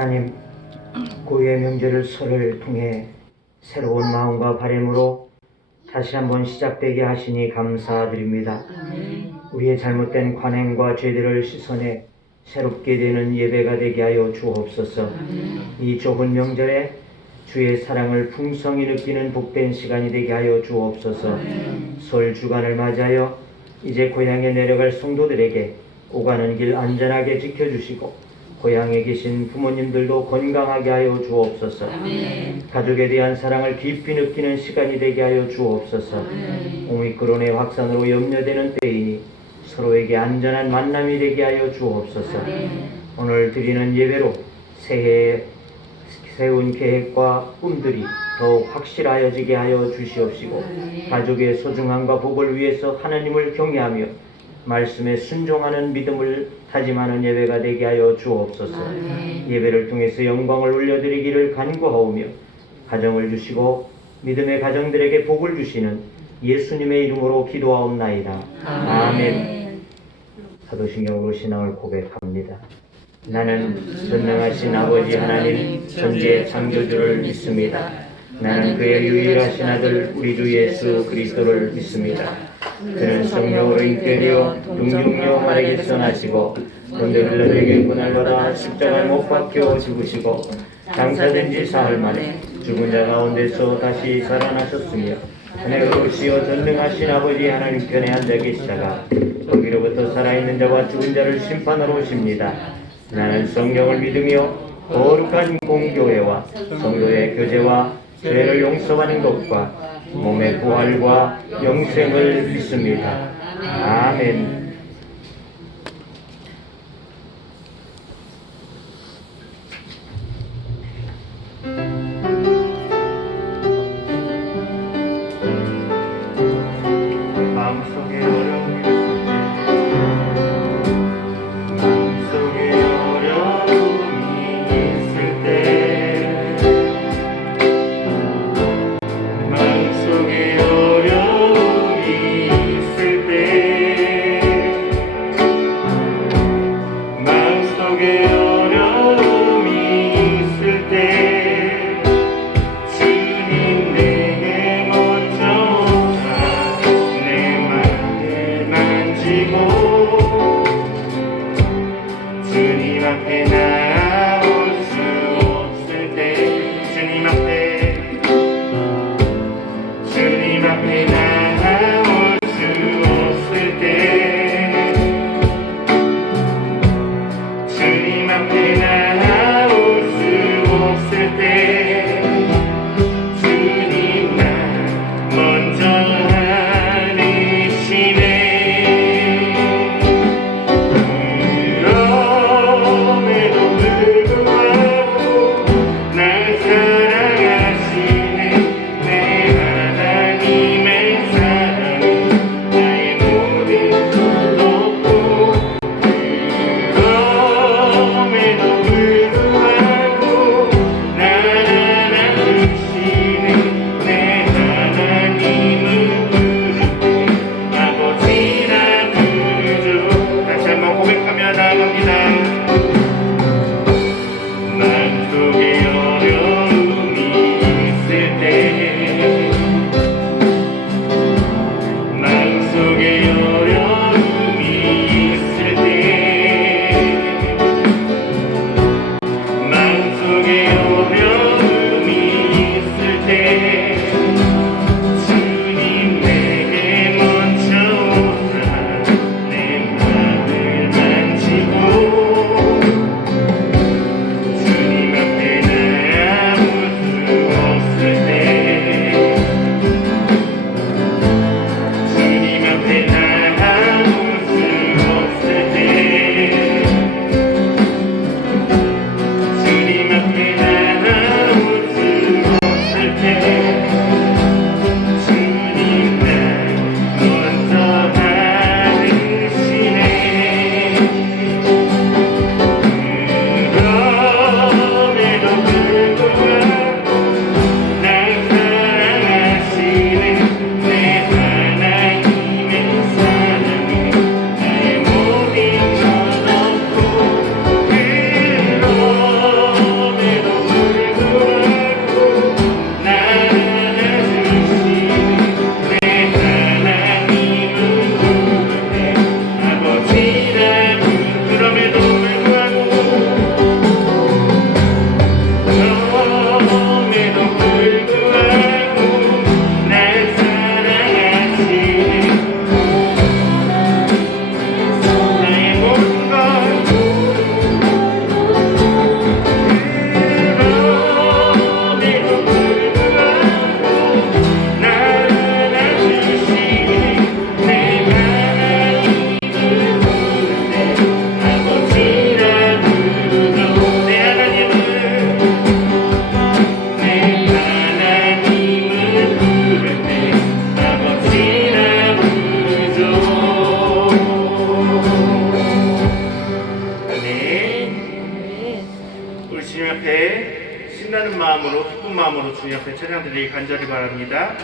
하나님, 고유의 명절을 설을 통해 새로운 마음과 바람으로 다시 한번 시작되게 하시니 감사드립니다. 우리의 잘못된 관행과 죄들을 씻어내 새롭게 되는 예배가 되게 하여 주옵소서. 이 좁은 명절에 주의 사랑을 풍성히 느끼는 복된 시간이 되게 하여 주옵소서. 설 주간을 맞이하여 이제 고향에 내려갈 성도들에게 오가는 길 안전하게 지켜주시고 고향에 계신 부모님들도 건강하게 하여 주옵소서. 가족에 대한 사랑을 깊이 느끼는 시간이 되게 하여 주옵소서. 오미크론의 확산으로 염려되는 때이니 서로에게 안전한 만남이 되게 하여 주옵소서. 오늘 드리는 예배로 새해에 세운 계획과 꿈들이 더욱 확실하여지게 하여 주시옵시고 가족의 소중함과 복을 위해서 하나님을 경외하며 말씀에 순종하는 믿음을 다짐하는 예배가 되게 하여 주옵소서. 예배를 통해서 영광을 올려드리기를 간구하오며 가정을 주시고 믿음의 가정들에게 복을 주시는 예수님의 이름으로 기도하옵나이다. 아멘. 사도신경으로 신앙을 고백합니다. 나는 전능하신 아버지 하나님 천지의 창조주를 믿습니다. 나는 그의 유일하신 아들 우리 주 예수 그리스도를 믿습니다. 그는 성령으로 인격되어 동정녀 마리아에게서 나시고 본데 빌라도에게 고난받아 십자가에 못 박혀 죽으시고 장사된 지 사흘 만에 죽은 자 가운데서 다시 살아나셨으며 하늘로 오시어 전능하신 아버지 하나님 편에 앉아 계시다가 거기로부터 살아있는 자와 죽은 자를 심판하러 오십니다. 나는 성령을 믿으며 거룩한 공교회와 성도의 교제와 죄를 용서하는 것과 몸의 부활과 영생을 믿습니다. 아멘. 마음속에 어려움이 있을 때 마음속에 어려움이 있을 때 마음으로 기쁜 마음으로 주님 앞에 찬양드리기 간절히 바랍니다.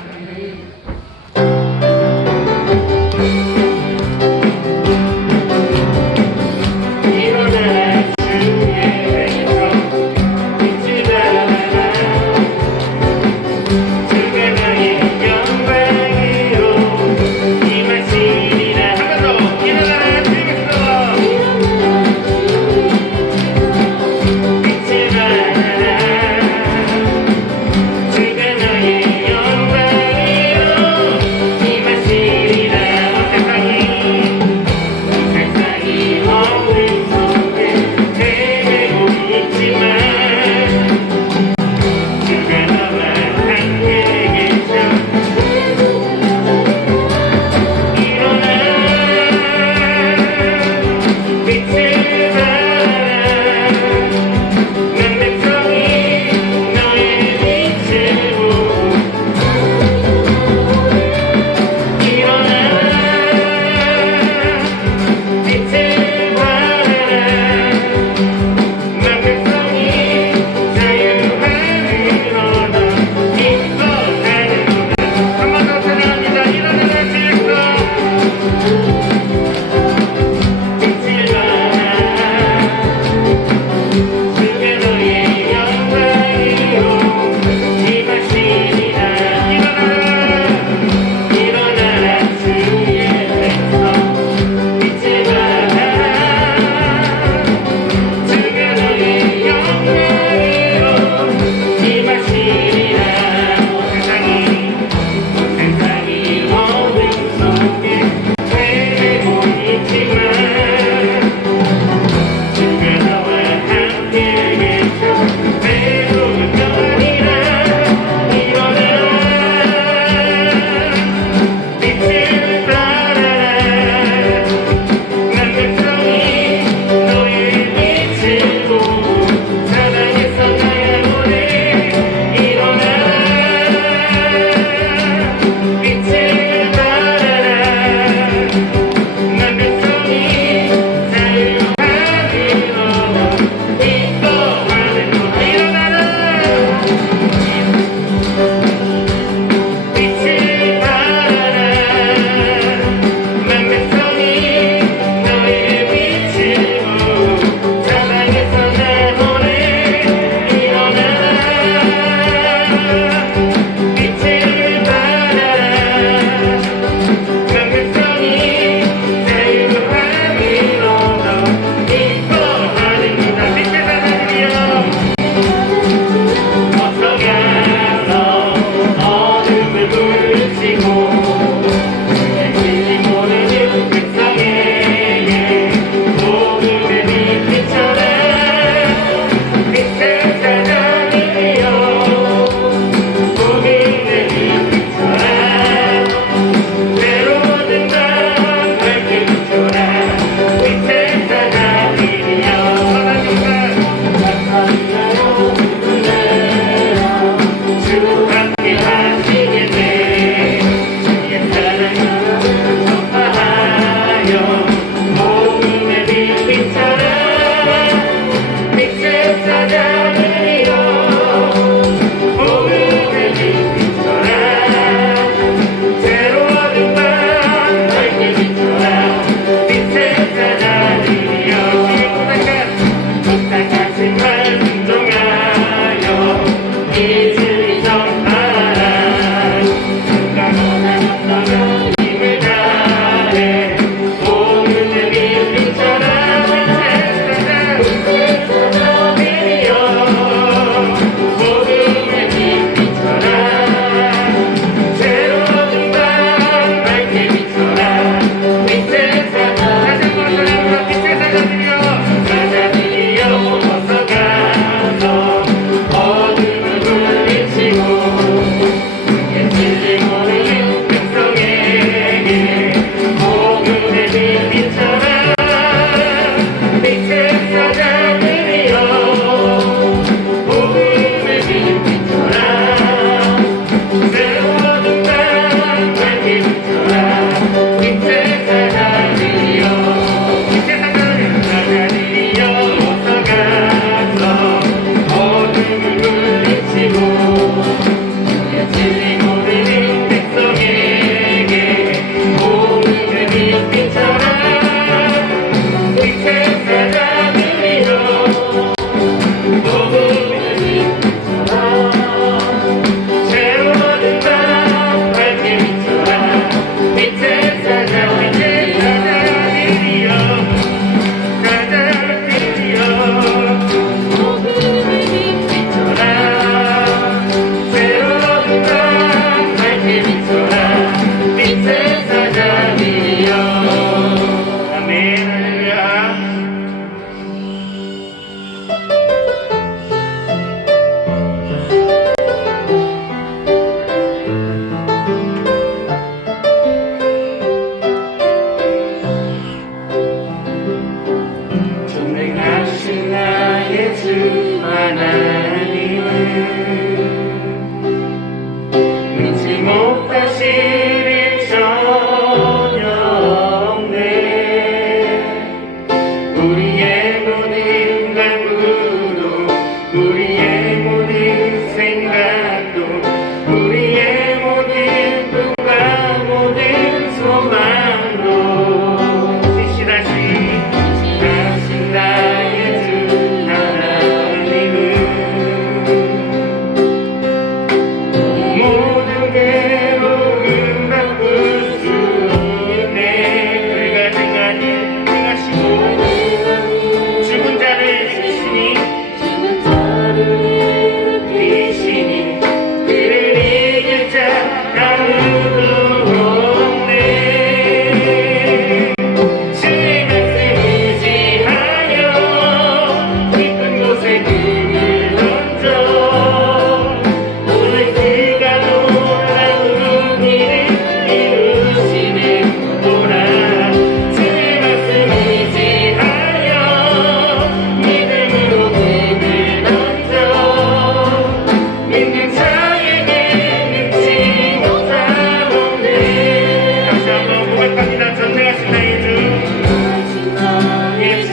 잊지 못하시리 저녁내 우리의 모든 간구도 우리의 모든 생각도 우리의 모든 꿈과 모든 소망도 지시다시 하신 나의 주 하나님은 모든 괴로움 바꿀 수 있네. 그가 능하니 능하시고 죽은 자를 일으키시니 그를 이길 자 아무도 없네. 주의 말씀 의지하여 깊은 곳에 금을 던져 오늘 그가 놀라운 일을 이루시네. 보라 주의 말씀 의지하여 믿음으로 금을 던져 믿는 자에게 능치 못하오네. 다시 한번 고백합니다. 전능하신 나의 주 예수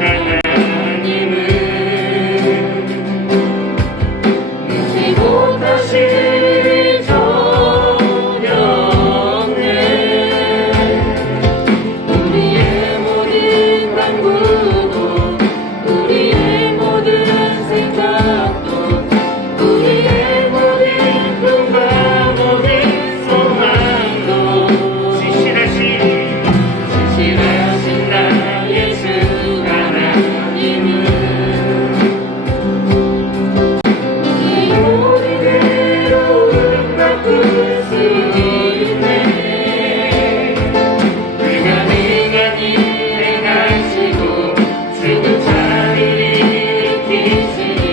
하나님은 잊지 못하실 저녁내 우리의 모든 간구도 우리의 모든 생각도 우리의 모든 꿈과 모든 소망도 지실하신 나의 주 하나님은 우리의 모든 괴로움 바꿀 수 있네. 그가 능하니 행하시고 죽은 자를 일으키시니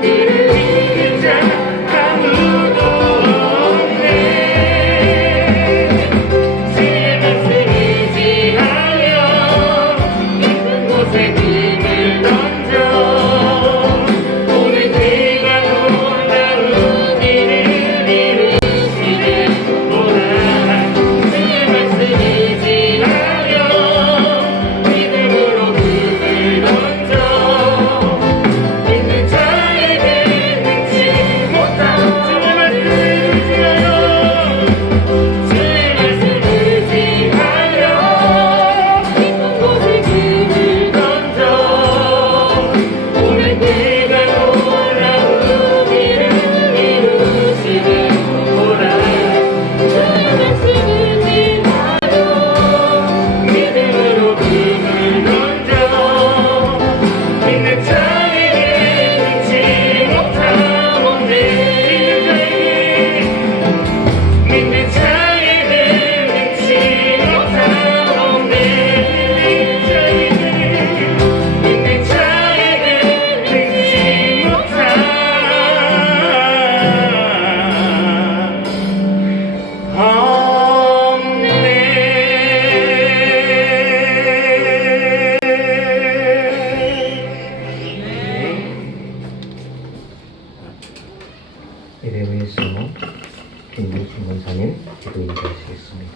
그를 이길 자 아무도 없네. 주의 말씀 의지하여 깊은 곳에 금을 던져 오늘 그가 놀라운 일을 이루시네. 보라 주의 말씀 의지하여 믿음으로 금을 던져 믿는 자에게 능치 못한 주의 말씀 의지하여 주의 말씀 의지하여 깊은 곳에 금을 던져 오늘 그가 놀라운 일을 이루시네. 보라 주의 말씀 의지하여 믿음으로 금을 던져 믿는 자에게 능치 못하오네. 믿는 자에게 능치 못하오네. 믿는 자에게 능치 예배 위에서 김유신 권사님 기도 인도하시겠습니다.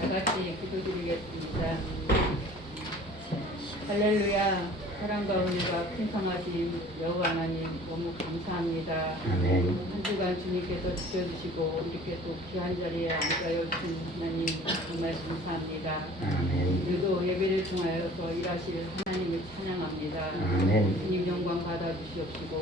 다 같이 기도드리겠습니다. 할렐루야. 사랑과 은혜가 풍성하신 여호와 하나님 너무 감사합니다. 아멘. 한 주간 주님께서 지켜주시고 이렇게 또 귀한 자리에 앉아여 주신 하나님 정말 감사합니다. 아멘. 오늘도 예배를 통하여서 일하실 하나님을 찬양합니다. 아멘. 주님 영광 받아주시옵시고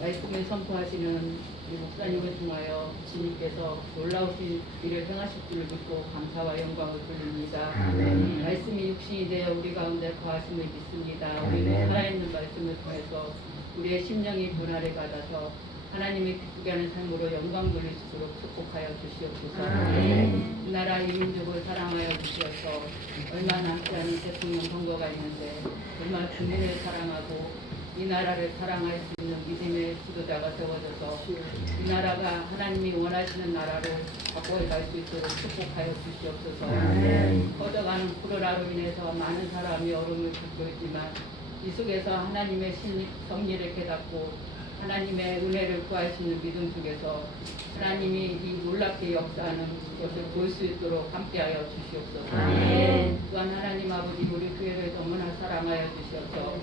말씀을 선포하시는 우리 목사님을 통하여 주님께서 놀라우신 일을 행하실 줄을 믿고 감사와 영광을 돌립니다. 아멘. 말씀이 육신이 되어 우리 가운데 거하심을 믿습니다. 아멘. 우리는 살아있는 말씀을 통해서 우리의 심령이 변화를 받아서 하나님의 기쁘게 하는 삶으로 영광 돌릴 수 있도록 축복하여 주시옵소서. 아멘. 이 나라 이 민족을 사랑하여 주셔서 얼마 남지 않은 대통령 선거가 있는데 정말 국민을 사랑하고 이 나라를 사랑할 수 있는 믿음의 지도자가 세워져서 이 나라가 하나님이 원하시는 나라로 바꿔갈 수 있도록 축복하여 주시옵소서. 아멘. 꺼져가는 코로나로 인해서 많은 사람이 어려움을 겪고 있지만 이 속에서 하나님의 섭리를 깨닫고 하나님의 은혜를 구할 수 있는 믿음 속에서 하나님이 이 놀랍게 역사하는 것을 볼 수 있도록 함께하여 주시옵소서. 아멘. 또한 하나님 아버지 우리 교회를 너무나 사랑하여 주셔서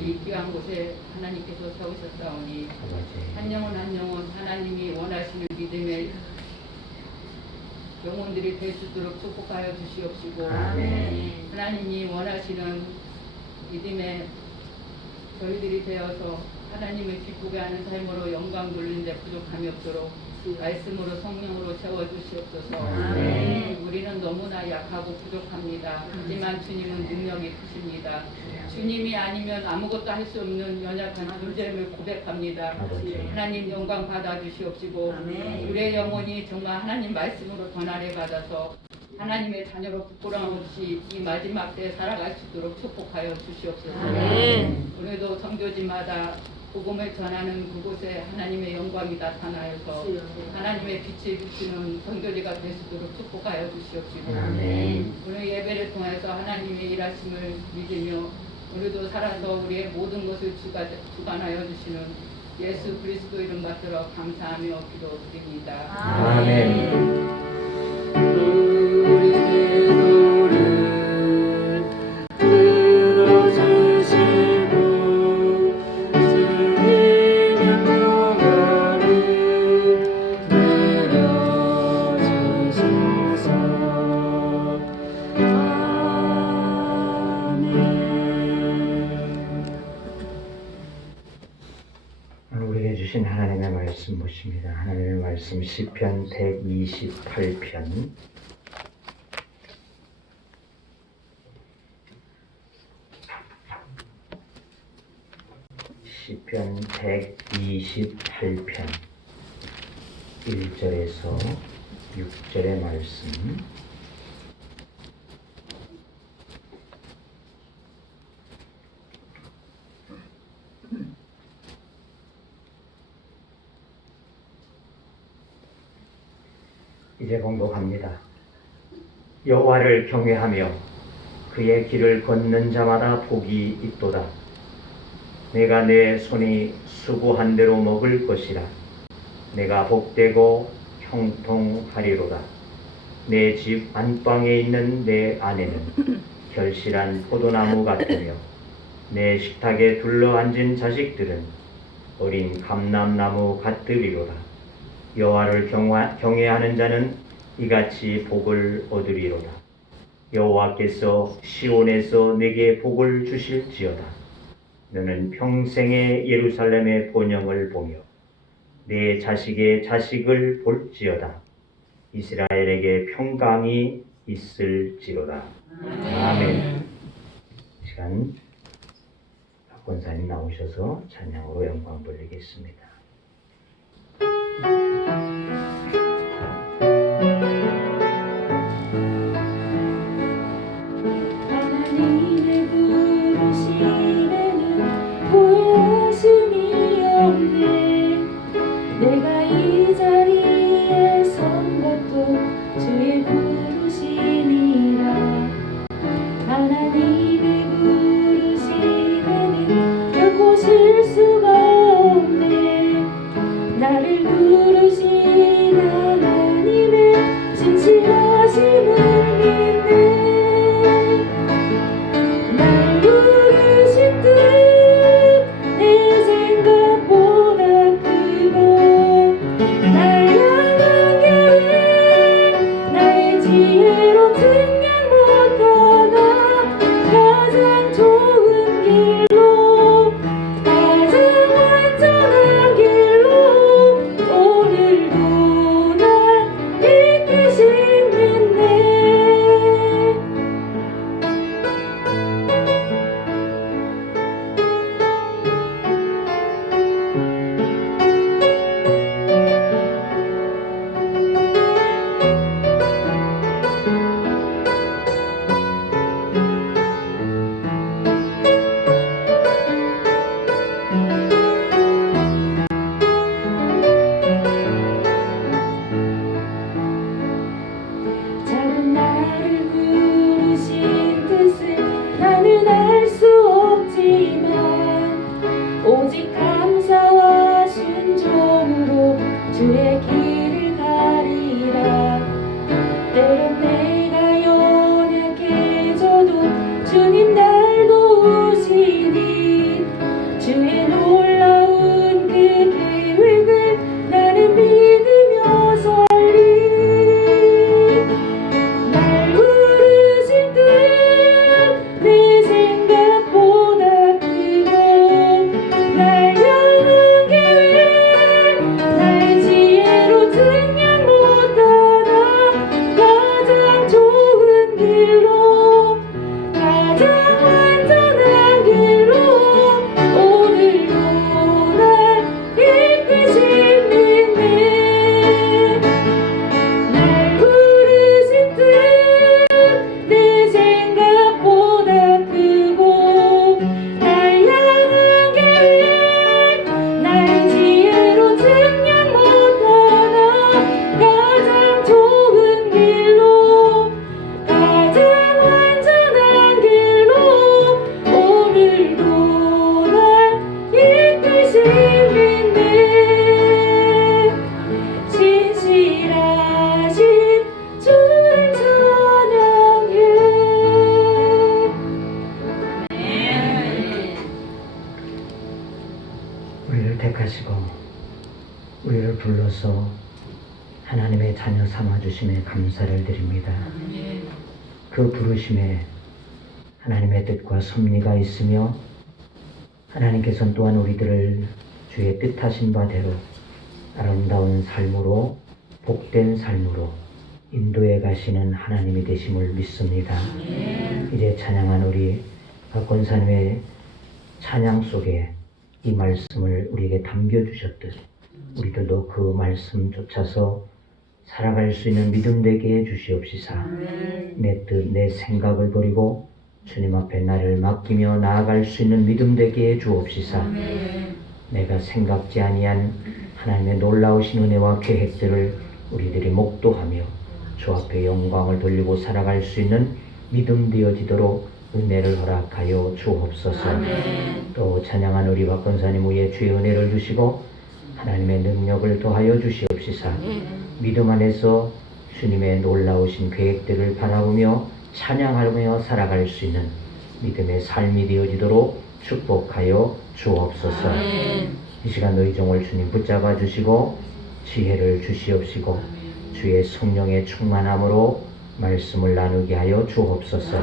이 귀한 곳에 하나님께서 세우셨사오니 한 영혼 한 영혼 하나님이 원하시는 믿음의 영혼들이 될 수 있도록 축복하여 주시옵시고 하나님이 원하시는 믿음의 저희들이 되어서 하나님을 기쁘게 하는 삶으로 영광 돌리는 데 부족함이 없도록 말씀으로 성령으로 채워주시옵소서. 우리는 너무나 약하고 부족합니다. 하지만 주님은 능력이 크십니다. 주님이 아니면 아무것도 할 수 없는 연약한 존재임을 고백합니다. 하나님 영광 받아주시옵시고 우리의 영혼이 정말 하나님 말씀으로 변화를 받아서 하나님의 자녀로 부끄러움 없이 이 마지막 때에 살아갈 수 있도록 축복하여 주시옵소서. 오늘도 성교지마다 복음을 전하는 그곳에 하나님의 영광이 나타나여서 하나님의 빛을 비추는 선교지가 될 수 있도록 축복하여 주시옵시고 오늘 예배를 통해서 하나님의 일하심을 믿으며 오늘도 살아서 우리의 모든 것을 주관하여 주시는 예수 그리스도 이름 받들어 감사하며 기도드립니다. 아멘. 우리에게 주신 하나님의 말씀 보십니다. 하나님의 말씀 시편 128편 시편 128편 1절에서 6절의 말씀 이제 봉독합니다. 여호와를 경외하며 그의 길을 걷는 자마다 복이 있도다. 내가 내 손이 수고한 대로 먹을 것이라. 내가 복되고 형통하리로다. 내 집 안방에 있는 내 아내는 결실한 포도나무 같으며 내 식탁에 둘러앉은 자식들은 어린 감람나무 같으리로다. 여호와를 경외하는 자는 이같이 복을 얻으리로다. 여호와께서 시온에서 내게 복을 주실지어다. 너는 평생에 예루살렘의 본영을 보며 내 자식의 자식을 볼지어다. 이스라엘에게 평강이 있을지로다. 아멘. 시간 박권사님 나오셔서 찬양으로 영광 돌리겠습니다. 하나님의 부르심에는 후회하심이 없네. 내가 이 자리에 선 것도 주의 부르심이라. 하나님의 부르심에는 결코 실수가 없네. 나를 부르신 하나님의 진실하심을 믿네. 날 부르신 뜻 내 생각보다 크고 날 향한 계획 나의 지혜로 생각 못하나 가장 좋은 길로 가장 오직 감사와 순종으로 주의 길을 가리라. 때론 내가 연약해져도 주님 날 도우시니 주의 놀라운 그 계획을 나는 믿으며 살리. 날 부르실 때 내 생각보다 크고 날 향한 계획 날 지혜로 증량 못하나 가장 좋은 길로 가장 완전한 길로 오늘도 날 이끄시는데 날 부르신 뜻내 생각보다 크고 날 향한 계획 날 지혜로 증량 못하나 가장 좋은 길로 가장 완전한 길로 오늘도 날 이끄시는데 진실하신 주를 찬양해. 우리를 택하시고 우리를 불러서 하나님의 자녀 삼아주심에 감사를 드립니다. 그 부르심에 하나님의 뜻과 섭리가 있으며 하나님께서는 또한 우리들을 주의 뜻하신 바대로 아름다운 삶으로 복된 삶으로 인도해 가시는 하나님이 되심을 믿습니다. 이제 찬양한 우리 박권사님의 찬양 속에 이 말씀을 우리에게 담겨주셨듯 우리들도 그 말씀 쫓아서 살아갈 수 있는 믿음 되게 해주시옵시사. 내 뜻, 내 생각을 버리고 주님 앞에 나를 맡기며 나아갈 수 있는 믿음 되게 해주옵시사. 내가 생각지 아니한 하나님의 놀라우신 은혜와 계획들을 우리들이 목도하며 주 앞에 영광을 돌리고 살아갈 수 있는 믿음 되어지도록 은혜를 허락하여 주옵소서. 또 찬양한 우리 박권사님 위에 주의 은혜를 주시고 하나님의 능력을 더하여 주시옵시사. 믿음 안에서 주님의 놀라우신 계획들을 바라보며 찬양하며 살아갈 수 있는 믿음의 삶이 되어지도록 축복하여 주옵소서. 이 시간 너희 종을 주님 붙잡아 주시고 지혜를 주시옵시고 주의 성령의 충만함으로 말씀을 나누게 하여 주옵소서.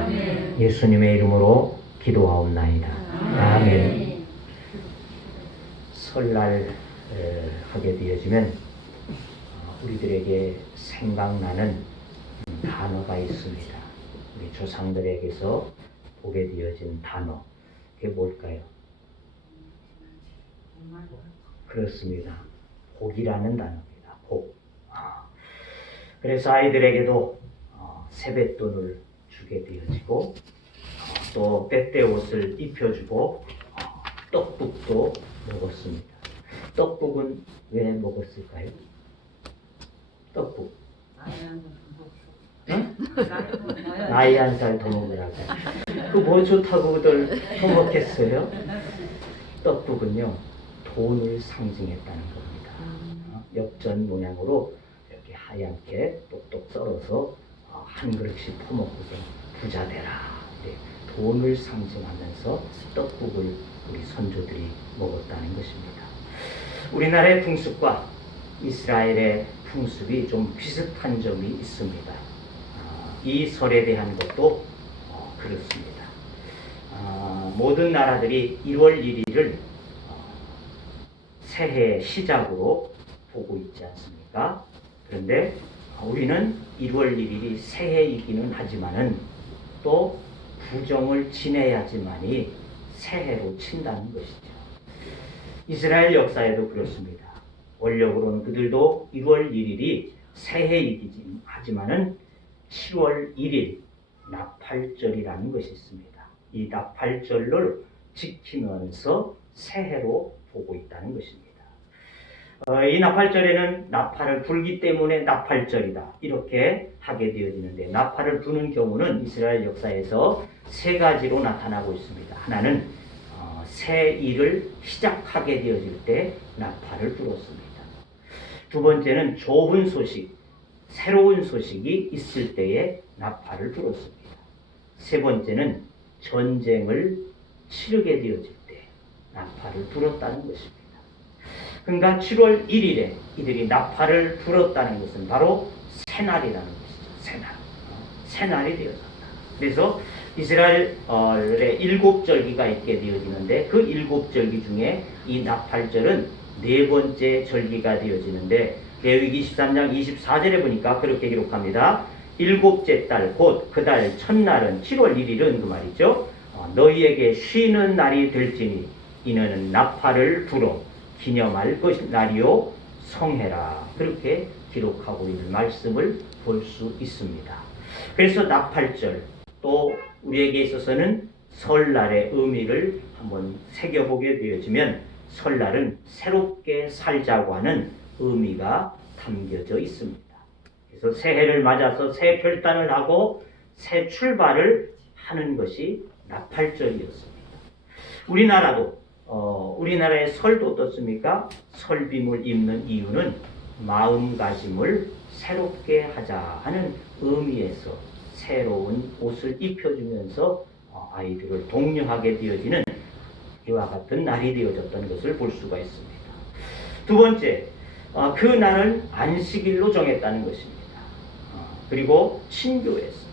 예수님의 이름으로 기도하옵나이다. 아멘. 설날 하게 되어지면 우리들에게 생각나는 단어가 있습니다. 우리 조상들에게서 보게 되어진 단어. 그게 뭘까요? 그렇습니다. 복이라는 단어입니다. 복. 그래서 아이들에게도 세뱃돈을 주게 되어지고 또 때때 옷을 입혀주고 떡국도 먹었습니다. 떡국은 왜 먹었을까요? 떡국. 응? 나이 한 살 더 먹으라고. 그 뭐 좋다고들 더 먹겠어요? 떡국은요 돈을 상징했다는 겁니다. 엽전 모양으로 이렇게 하얗게 똑똑 썰어서 한 그릇씩 퍼먹고서 부자 되라. 돈을 상징하면서 떡국을 우리 선조들이 먹었다는 것입니다. 우리나라의 풍습과 이스라엘의 풍습이 좀 비슷한 점이 있습니다. 이 설에 대한 것도 그렇습니다. 모든 나라들이 1월 1일을 새해 시작으로 보고 있지 않습니까? 그런데 우리는 1월 1일이 새해이기는 하지만은 또 구정을 지내야지만이 새해로 친다는 것이죠. 이스라엘 역사에도 그렇습니다. 원력으로는 그들도 1월 1일이 새해이기지 하지만은 7월 1일 나팔절이라는 것이 있습니다. 이 나팔절을 지키면서 새해로 보고 있다는 것입니다. 이 나팔절에는 나팔을 불기 때문에 나팔절이다 이렇게 하게 되어지는데, 나팔을 부는 경우는 이스라엘 역사에서 세 가지로 나타나고 있습니다. 하나는 새 일을 시작하게 되어질 때 나팔을 불었습니다. 두 번째는 좋은 소식, 새로운 소식이 있을 때에 나팔을 불었습니다. 세 번째는 전쟁을 치르게 되어질 때 나팔을 불었다는 것입니다. 그러니까 7월 1일에 이들이 나팔을 불었다는 것은 바로 새날이라는 것이죠. 새날. 새날이 되어졌다. 그래서 이스라엘의 7절기가 있게 되어지는데 그 7절기 중에 이 나팔절은 네 번째 절기가 되어지는데 레위기 13장 24절에 보니까 그렇게 기록합니다. 일곱째 달 곧 그 달 첫날은 7월 1일은 그 말이죠. 너희에게 쉬는 날이 될지니 이는 나팔을 불어 기념할 것 날이요 성해라. 그렇게 기록하고 있는 말씀을 볼 수 있습니다. 그래서 나팔절 또 우리에게 있어서는 설날의 의미를 한번 새겨보게 되어지면 설날은 새롭게 살자고 하는 의미가 담겨져 있습니다. 그래서 새해를 맞아서 새 결단을 하고 새 출발을 하는 것이 나팔절이었습니다. 우리나라의 설도 어떻습니까? 설빔을 입는 이유는 마음가짐을 새롭게 하자 하는 의미에서 새로운 옷을 입혀주면서 아이들을 독려하게 되어지는 이와 같은 날이 되어졌던 것을 볼 수가 있습니다. 두 번째, 그 날은 안식일로 정했다는 것입니다. 그리고 친교했습니다.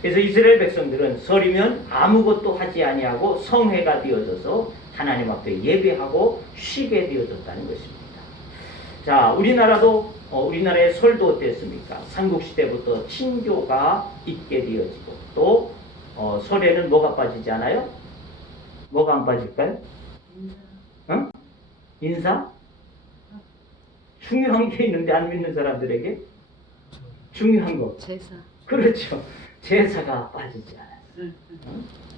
그래서 이스라엘 백성들은 설이면 아무것도 하지 아니하고 성회가 되어져서 하나님 앞에 예배하고 쉬게 되어졌다는 것입니다. 자, 우리나라의 설도 어땠습니까? 삼국시대부터 친교가 있게 되어지고 또 설에는 뭐가 빠지지 않아요? 뭐가 안 빠질까요? 인사. 인사? 중요한 게 있는데 안 믿는 사람들에게 중요한 거. 제사. 그렇죠. 제사가 빠지지 않아요.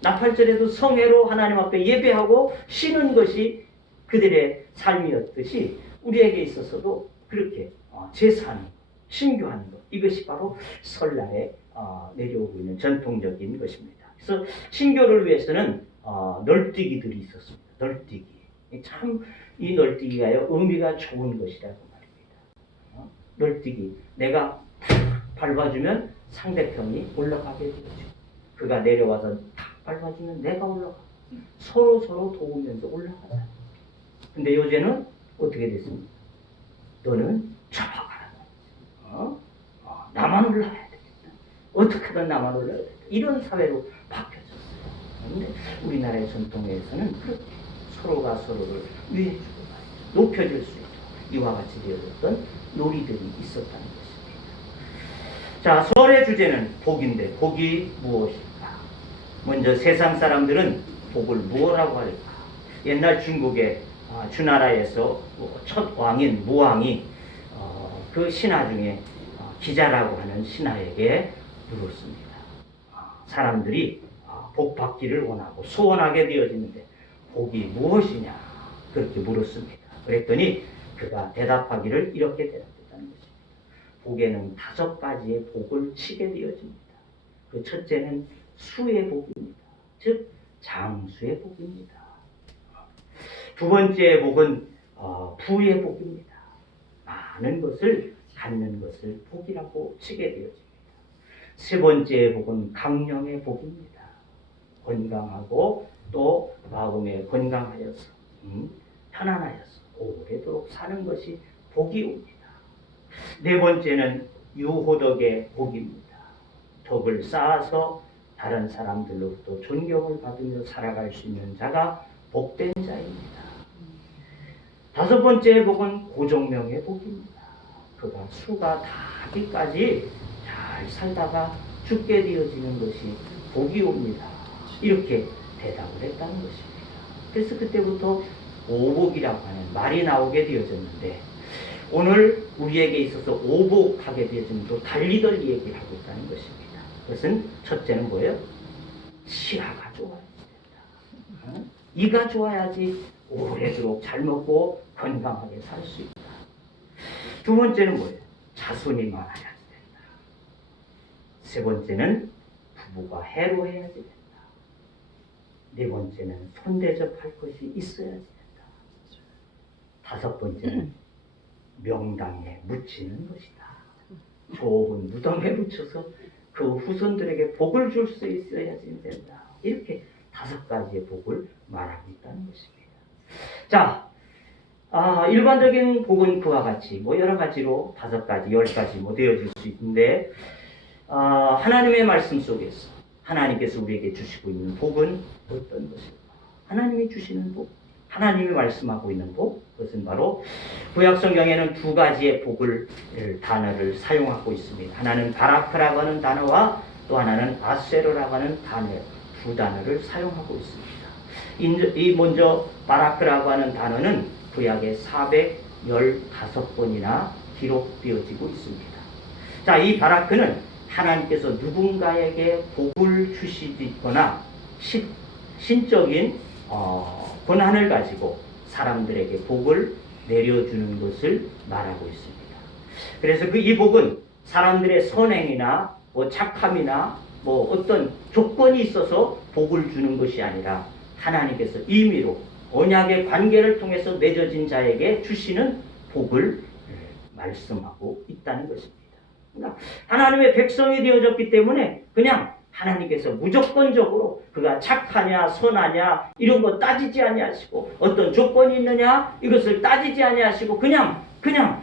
나팔절에도 성회로 하나님 앞에 예배하고 쉬는 것이 그들의 삶이었듯이 우리에게 있어서도 그렇게 제사하는 것, 신교하는 것, 이것이 바로 설날에 내려오고 있는 전통적인 것입니다. 그래서 신교를 위해서는 널뛰기들이 있었습니다. 널뛰기. 참 이 널뛰기가요 의미가 좋은 것이라고 말입니다. 널뛰기. 내가 탁 밟아주면 상대편이 올라가게 되죠. 그가 내려와서 탁 밟아주면 내가 올라가. 서로 도우면서 올라가자. 근데 요새는 어떻게 됐습니까? 너는 잡아가라. 나만 올라가야 되겠다. 어떻게든 나만 올라가야 되겠다. 이런 사회로 바뀌어졌어요. 그런데 우리나라의 전통에서는 그렇게 서로가 서로를 위해주고 말이죠. 높여줄 수 있도록 이와 같이 되어졌던 놀이들이 있었다는 것입니다. 자, 설의 주제는 복인데 복이 무엇일까? 먼저 세상 사람들은 복을 무엇이라고 할까? 옛날 중국의 주나라에서 첫 왕인 무왕이 그 신하 중에 기자라고 하는 신하에게 물었습니다. 사람들이 복 받기를 원하고 소원하게 되어지는데 복이 무엇이냐? 그렇게 물었습니다. 그랬더니 그가 대답하기를 이렇게 대답했다는 것입니다. 복에는 5가지의 복을 치게 되어집니다. 그 첫째는 수의 복입니다. 즉 장수의 복입니다. 두 번째 복은 부의 복입니다. 많은 것을 갖는 것을 복이라고 치게 되어집니다. 세 번째 복은 강령의 복입니다. 건강하고 또 마음에 건강하여서 편안하여서 오래도록 사는 것이 복이 옵니다. 네 번째는 유호덕의 복입니다. 덕을 쌓아서 다른 사람들로부터 존경을 받으며 살아갈 수 있는 자가 복된 자입니다. 다섯 번째 복은 고종명의 복입니다. 그가 수가 다기까지 잘 살다가 죽게 되어지는 것이 복이 옵니다. 이렇게 대답을 했다는 것입니다. 그래서 그때부터 오복이라고 하는 말이 나오게 되어졌는데 오늘 우리에게 있어서 오복하게 되어지는 또 달리들 얘기를 하고 있다는 것입니다. 그것은 첫째는 뭐예요? 치아가 좋아야 된다. 이가 좋아야지 오래도록 잘 먹고 건강하게 살 수 있다. 두 번째는 뭐예요? 자손이 많아야 된다. 세 번째는 부부가 해로해야지 된다. 네 번째는 손대접할 것이 있어야 된다. 다섯 번째는 명당에 묻히는 것이다. 좁은 무덤에 묻혀서 그 후손들에게 복을 줄 수 있어야 된다. 이렇게 다섯 가지의 복을 말하고 있다는 것입니다. 자, 일반적인 복은 그와 같이 여러 가지로 다섯 가지, 열 가지 되어질 수 있는데 하나님의 말씀 속에서 하나님께서 우리에게 주시고 있는 복은 어떤 것일까? 하나님이 주시는 복, 하나님이 말씀하고 있는 복, 그것은 바로 구약 성경에는 두 가지의 복을 단어를 사용하고 있습니다. 하나는 바라크라고 하는 단어와 또 하나는 아세로라고 하는 단어, 두 단어를 사용하고 있습니다. 이 먼저 바라크라고 하는 단어는 구약에 415번이나 기록되어지고 있습니다. 자, 이 바라크는 하나님께서 누군가에게 복을 주시거나 신적인 권한을 가지고 사람들에게 복을 내려주는 것을 말하고 있습니다. 그래서 이 복은 사람들의 선행이나 착함이나 어떤 조건이 있어서 복을 주는 것이 아니라 하나님께서 임의로 언약의 관계를 통해서 맺어진 자에게 주시는 복을 말씀하고 있다는 것입니다. 그러니까 하나님의 백성이 되어졌기 때문에 그냥 하나님께서 무조건적으로 그가 착하냐 선하냐 이런 거 따지지 아니하시고 어떤 조건이 있느냐 이것을 따지지 아니하시고 그냥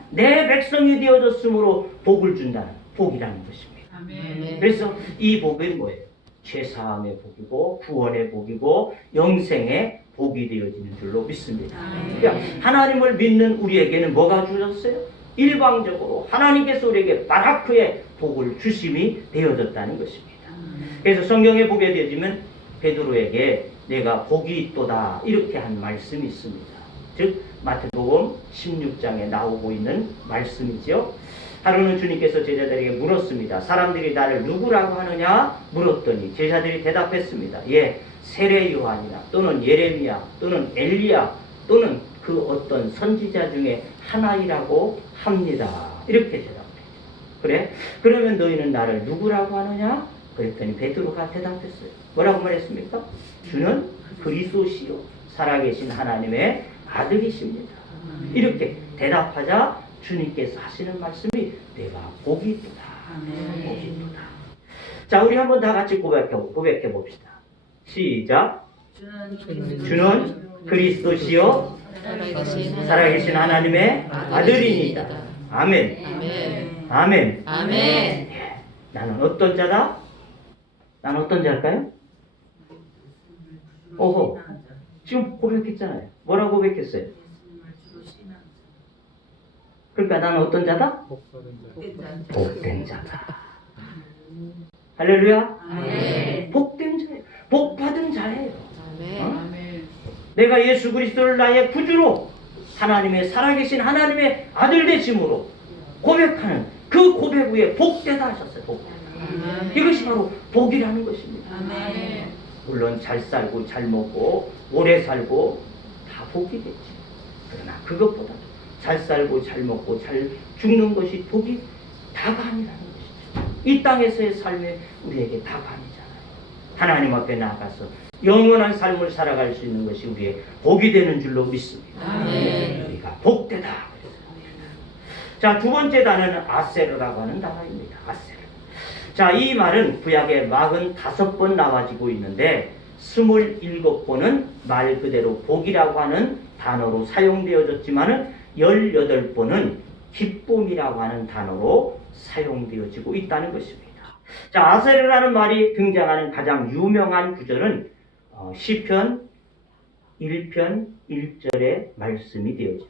내 백성이 되어졌으므로 복을 준다는 복이라는 것입니다. 아멘. 그래서 이 복은 뭐예요? 죄사함의 복이고 구원의 복이고 영생의 복이 되어지는 줄로 믿습니다. 그러니까 하나님을 믿는 우리에게는 뭐가 주셨어요? 일방적으로 하나님께서 우리에게 바라크의 복을 주심이 되어졌다는 것입니다. 그래서 성경에 보게 되어지면 베드로에게 내가 복이 있도다 이렇게 한 말씀이 있습니다. 즉 마태복음 16장에 나오고 있는 말씀이죠. 하루는 주님께서 제자들에게 물었습니다. 사람들이 나를 누구라고 하느냐 물었더니 제자들이 대답했습니다. 예, 세례 요한이나 또는 예레미야 또는 엘리야 또는 그 어떤 선지자 중에 하나이라고 합니다. 이렇게 대답했죠. 그래? 그러면 너희는 나를 누구라고 하느냐? 그랬더니 베드로가 대답했어요. 뭐라고 말했습니까? 주는 그리스도시요 살아계신 하나님의 아들이십니다. 이렇게 대답하자 주님께서 하시는 말씀이 내가 복이 있도다. 복이 있도다. 자, 우리 한번 다 같이 고백해 봅시다. 시작. 주는 그리스도시요 살아계신 하나님의 아들이니다. 아멘. 아멘. 아멘. 나는 어떤 자다? 나는 어떤 자일까요? 오호. 지금 고백했잖아요. 뭐라고 고백했어요? 그러니까 나는 어떤 자다? 복된 자다. 할렐루야. 복된 자예요. 복받은 자예요. 아멘. 내가 예수 그리스도를 나의 구주로 하나님의 살아계신 하나님의 아들 되심으로 고백하는 그 고백 위에 복되다 하셨어요. 복되다. 이것이 바로 복이라는 것입니다. 아멘. 물론 잘 살고 잘 먹고 오래 살고 다 복이겠지. 그러나 그것보다도 잘 살고 잘 먹고 잘 죽는 것이 복이 다가 아니라는 것이죠. 이 땅에서의 삶이 우리에게 다가 아니잖아요. 하나님 앞에 나가서 영원한 삶을 살아갈 수 있는 것이 우리의 복이 되는 줄로 믿습니다. 아멘. 우리가 복되다. 자, 두 번째 단어는 아세르라고 하는 단어입니다. 아세르. 자, 이 말은 구약에 45번 나와지고 있는데 27번은 말 그대로 복이라고 하는 단어로 사용되어졌지만은 18번은 기쁨이라고 하는 단어로 사용되어지고 있다는 것입니다. 자, 아세르라는 말이 등장하는 가장 유명한 구절은 시편 1편 1절의 말씀이 되어집니다.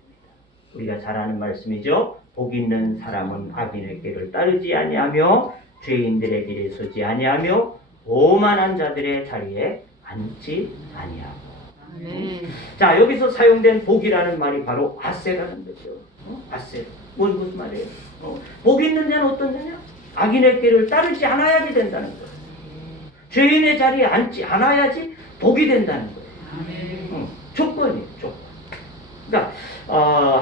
우리가 잘 아는 말씀이죠. 복 있는 사람은 악인의 길을 따르지 아니하며 죄인들의 길에 서지 아니하며 오만한 자들의 자리에 앉지 아니하고. 자, 여기서 사용된 복이라는 말이 바로 아세라는 거죠. 아세. 무슨 말이에요? 복 있는 자는 어떤 자냐? 악인의 길을 따르지 않아야지 된다는 거예요. 죄인의 자리에 앉지 않아야지 복이 된다는 거예요. 조건이에요. 조건. 그러니까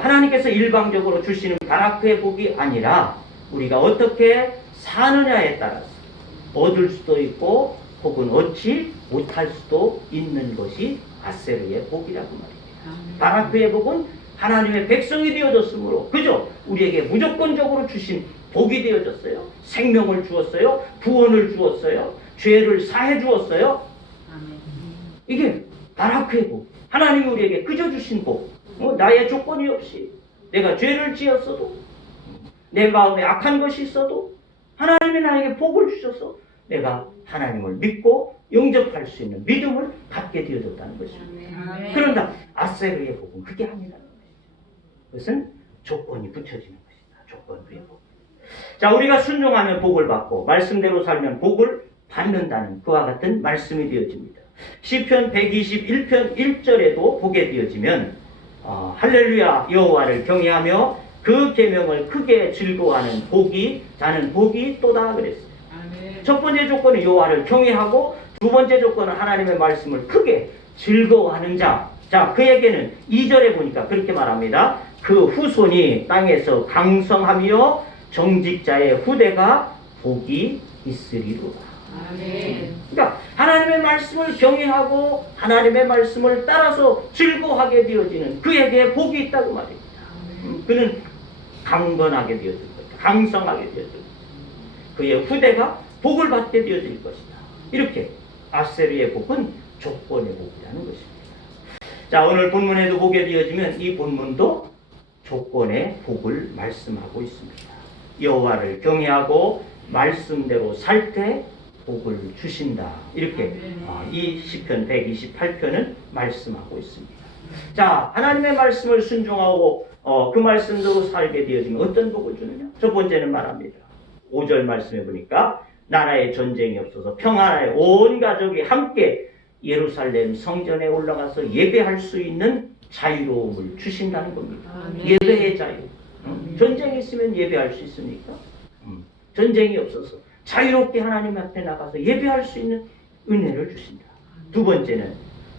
하나님께서 일방적으로 주시는 바라크의 복이 아니라 우리가 어떻게 사느냐에 따라서 얻을 수도 있고 혹은 얻지 못할 수도 있는 것이 아세르의 복이라고 말입니다. 바라크의 복은 하나님의 백성이 되어졌으므로 그죠? 우리에게 무조건적으로 주신 복이 되어졌어요. 생명을 주었어요. 구원을 주었어요. 죄를 사해 주었어요. 이게 바라크의 복. 하나님이 우리에게 그저 주신 복. 나의 조건이 없이 내가 죄를 지었어도 내 마음에 악한 것이 있어도 하나님이 나에게 복을 주셔서 내가 하나님을 믿고 영접할 수 있는 믿음을 갖게 되어졌다는 것입니다. 그런다 아세르의 복은 그게 아니라는 것이죠. 그것은 조건이 붙여지는 것이다. 조건의 복. 자, 우리가 순종하면 복을 받고 말씀대로 살면 복을 받는다는 그와 같은 말씀이 되어집니다. 시편 121편 1절에도 보게 되어지면 할렐루야 여호와를 경외하며 그 계명을 크게 즐거워하는 복이 자는 복이 또다 그랬어요. 첫 번째 조건은 여호와를 경외하고 두 번째 조건은 하나님의 말씀을 크게 즐거워하는 자. 자, 그에게는 2절에 보니까 그렇게 말합니다. 그 후손이 땅에서 강성하며 정직자의 후대가 복이 있으리로다. 그러니까 하나님의 말씀을 경외하고 하나님의 말씀을 따라서 즐거워하게 되어지는 그에게 복이 있다고 말입니다. 그는 강건하게 되어질 것이다. 강성하게 되어질 것이다. 그의 후대가 복을 받게 되어질 것이다. 이렇게 아세르의 복은 조건의 복이라는 것입니다. 자, 오늘 본문에도 보게 되어지면 이 본문도 조건의 복을 말씀하고 있습니다. 여호와를 경외하고 말씀대로 살 때 복을 주신다. 이렇게 이 시편 128편은 말씀하고 있습니다. 자, 하나님의 말씀을 순종하고 그 말씀대로 살게 되어지면 어떤 복을 주느냐? 첫 번째는 말합니다. 5절 말씀해 보니까 나라에 전쟁이 없어서 평안하여 온 가족이 함께 예루살렘 성전에 올라가서 예배할 수 있는 자유로움을 주신다는 겁니다. 예배의 자유. 전쟁이 있으면 예배할 수 있습니까? 전쟁이 없어서 자유롭게 하나님 앞에 나가서 예배할 수 있는 은혜를 주신다. 두 번째는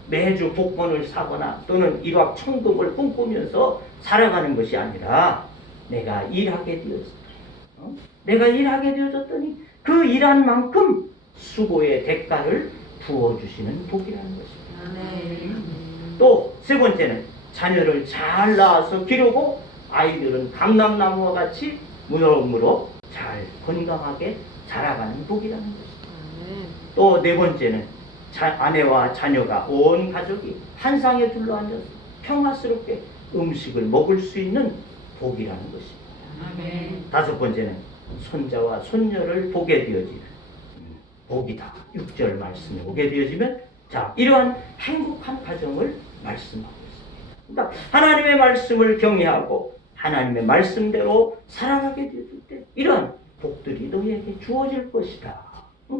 매주 복권을 사거나 또는 일확천금을 꿈꾸면서 살아가는 것이 아니라 내가 일하게 되었다. 내가 일하게 되어졌더니 그 일한 만큼 수고의 대가를 부어주시는 복이라는 것입니다. 또 세 번째는 자녀를 잘 낳아서 기르고 아이들은 감람나무와 같이 무럭무럭 잘 건강하게 자라가는 복이라는 것입니다. 또 네 번째는 아내와 자녀가 온 가족이 한 상에 둘러앉아서 평화스럽게 음식을 먹을 수 있는 복이라는 것입니다. 다섯 번째는 손자와 손녀를 보게 되어지는 복이다. 6절 말씀에 보게 되어지면 자, 이러한 행복한 가정을 말씀하고 있습니다. 그러니까 하나님의 말씀을 경외하고 하나님의 말씀대로 살아가게 되어질 때 이러한 복들이 너희에게 주어질 것이다.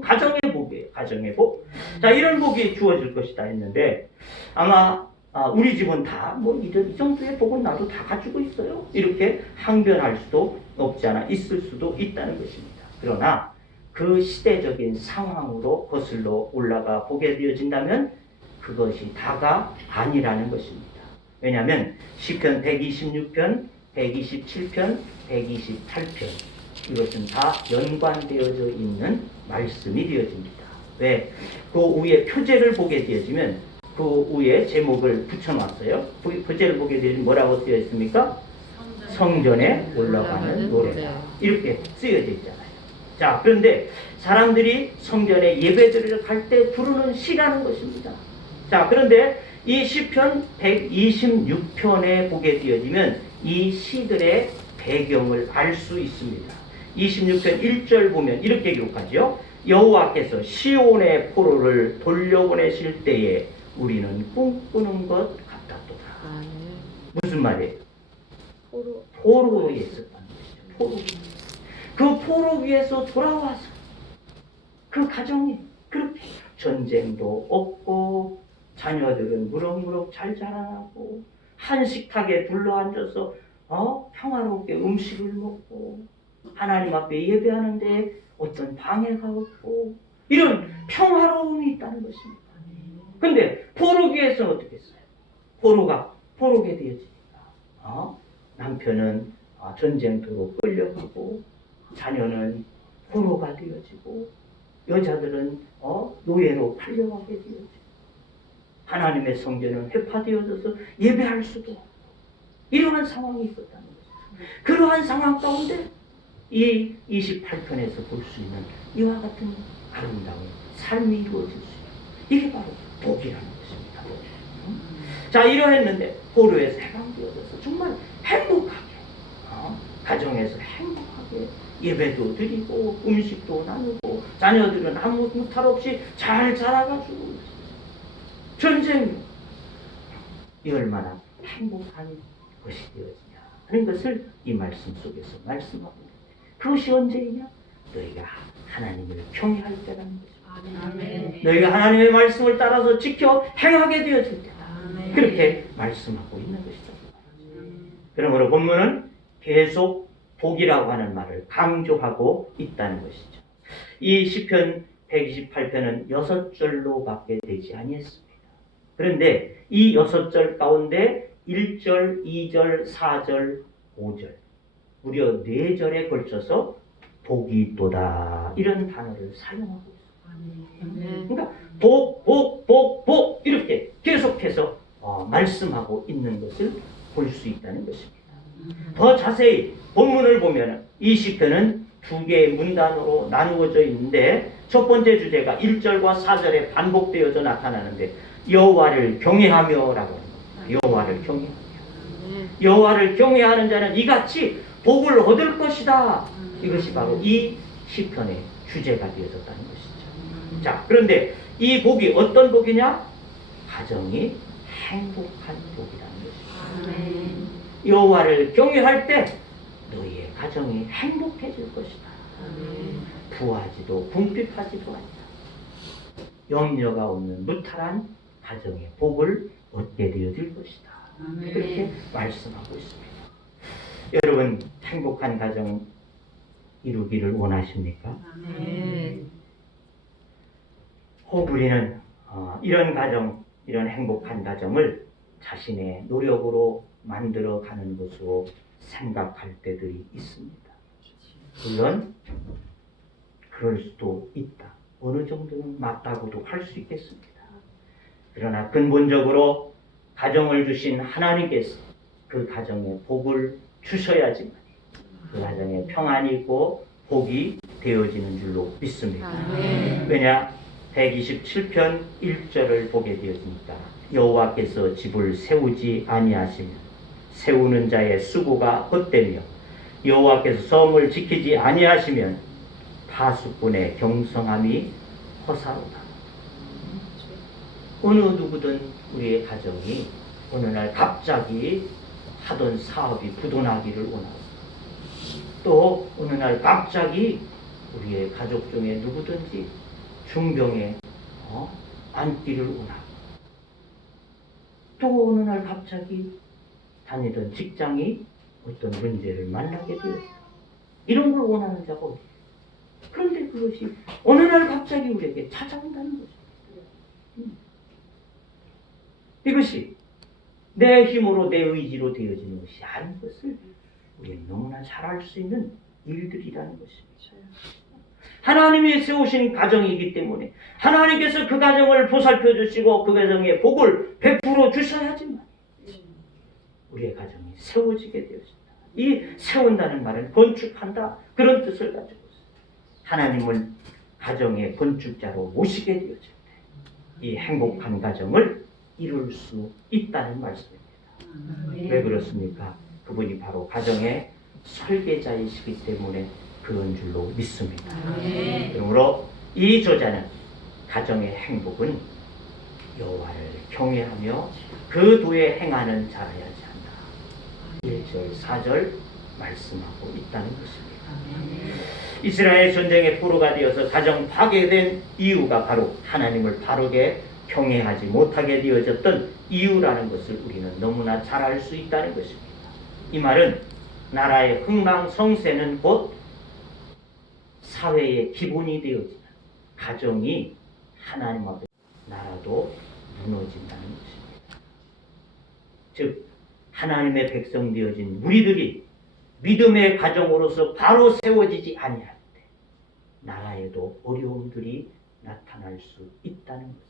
가정의 복이에요. 가정의 복. 자, 이런 복이 주어질 것이다 했는데 아마 우리 집은 다 이 정도의 복은 나도 다 가지고 있어요. 이렇게 항변할 수도 없지 않아 있을 수도 있다는 것입니다. 그러나 그 시대적인 상황으로 거슬러 올라가 보게 되어진다면 그것이 다가 아니라는 것입니다. 왜냐하면 시편 126편, 127편, 128편 이것은 다 연관되어져 있는 말씀이 되어집니다. 왜? 그 위에 표제를 보게 되어지면 그 위에 제목을 붙여놨어요. 그 표제를 보게 되어지면 뭐라고 쓰여 있습니까? 성전에 올라가는 노래다. 이렇게 쓰여져 있잖아요. 자, 그런데 사람들이 성전에 예배드리러 갈 때 부르는 시라는 것입니다. 자, 그런데 이 시편 126편에 보게 되어지면 이 시들의 배경을 알 수 있습니다. 26편 1절 보면 이렇게 기록하죠. 여호와께서 시온의 포로를 돌려보내실 때에 우리는 꿈꾸는 것 같았도다. 무슨 말이에요? 포로에 있었다는 것이죠. 포로. 그 포로 위에서 돌아와서 그 가정이 그렇게 전쟁도 없고 자녀들은 무럭무럭 잘 자라나고 한식탁에 둘러앉아서 평화롭게 음식을 먹고 하나님 앞에 예배하는데 어떤 방해가 없고 이런 평화로움이 있다는 것입니다. 근데 포로기에서는 어떻게 했어요? 포로가 포로게 되어지니까 남편은 전쟁터로 끌려가고 자녀는 포로가 되어지고 여자들은 노예로 팔려가게 되었죠. 하나님의 성전은 회파되어져서 예배할 수도 없고 이러한 상황이 있었다는 거죠. 그러한 상황 가운데 이 28편에서 볼 수 있는 이와 같은 아름다운 삶이 이루어질 수 있는 이게 바로 복이라는 것입니다. 자, 이러했는데 포로에서 해방되어져서 정말 행복하게 가정에서 행복하게 예배도 드리고 음식도 나누고 자녀들은 아무 무탈 없이 잘 자라가지고 전쟁 이 얼마나 행복한 것이 되어지냐 하는 것을 이 말씀 속에서 말씀하고 있는데 그것이 언제이냐? 너희가 하나님을 경외할 때라는 것입니다. 아멘. 너희가 하나님의 말씀을 따라서 지켜 행하게 되어질 때다. 아멘. 그렇게 말씀하고 있는 것이다. 그러므로 본문은 계속 복이라고 하는 말을 강조하고 있다는 것이죠. 이 시편 128편은 6절로밖에 되지 아니했습니다. 그런데 이 6절 가운데 1절, 2절, 4절, 5절 무려 4절에 걸쳐서 복이 있도다 이런 단어를 사용하고 있습니다. 그러니까 복 이렇게 계속해서 말씀하고 있는 것을 볼 수 있다는 것입니다. 더 자세히 본문을 보면 이 시편은 2개의 문단으로 나누어져 있는데 첫 번째 주제가 1절과 4절에 반복되어져 나타나는데 여호와를 경외하며 라고 합니다. 여호와를 경외하며 여호와를 경외하는 자는 이같이 복을 얻을 것이다. 이것이 바로 이 시편의 주제가 되어졌다는 것이죠. 자, 그런데 이 복이 어떤 복이냐? 가정이 행복한 복이라는 것입니다. 여호와를 경외할 때 너희의 가정이 행복해질 것이다. 부하지도 궁핍하지도 않다. 염려가 없는 무탈한 가정의 복을 얻게 되어질 것이다. 그렇게 말씀하고 있습니다. 여러분 행복한 가정 이루기를 원하십니까? 혹 우리는 이런 가정, 이런 행복한 가정을 자신의 노력으로 만들어가는 것으로 생각할 때들이 있습니다. 물론 그럴 수도 있다. 어느 정도는 맞다고도 할 수 있겠습니다. 그러나 근본적으로 가정을 주신 하나님께서 그 가정에 복을 주셔야지만 그 가정에 평안이 있고 복이 되어지는 줄로 믿습니다. 왜냐? 127편 1절을 보게 되었으니까 여호와께서 집을 세우지 아니하시면 세우는 자의 수고가 헛되며 여호와께서 성을 지키지 아니하시면 파수꾼의 경성함이 허사로다. 어느 누구든 우리의 가정이 어느 날 갑자기 하던 사업이 부도나기를 원하고 또 어느 날 갑자기 우리의 가족 중에 누구든지 중병에 앉기를 원하고 또 어느 날 갑자기 다니던 직장이 어떤 문제를 만나게 되었다. 이런 걸 원하는 자가 어디? 그런데 그것이 어느 날 갑자기 우리에게 찾아온다는 거죠. 이것이 내 힘으로 내 의지로 되어지는 것이 아닌 것을 우리는 너무나 잘 알 수 있는 일들이라는 것입니다. 하나님이 세우신 가정이기 때문에 하나님께서 그 가정을 보살펴 주시고 그 가정에 복을 베풀어 주셔야지만 우리의 가정이 세워지게 되었습니다. 이 세운다는 말은 건축한다 그런 뜻을 가지고 있습니다. 하나님을 가정의 건축자로 모시게 되어질 때 이 행복한 가정을 이룰 수 있다는 말씀입니다. 왜 그렇습니까? 그분이 바로 가정의 설계자이시기 때문에 그런 줄로 믿습니다. 그러므로 이 저자는 가정의 행복은 여호와를 경외하며 그 도에 행하는 자라야지 한다. 1절 4절 말씀하고 있다는 것입니다. 이스라엘 전쟁의 포로가 되어서 가정 파괴된 이유가 바로 하나님을 바르게 경외하지 못하게 되어졌던 이유라는 것을 우리는 너무나 잘 알 수 있다는 것입니다. 이 말은 나라의 흥망성쇠는 곧 사회의 기본이 되어지는 가정이 하나님 앞에 나라도 무너진다는 것입니다. 즉 하나님의 백성 되어진 우리들이 믿음의 가정으로서 바로 세워지지 아니할 때 나라의 나라에도 어려움들이 나타날 수 있다는 것을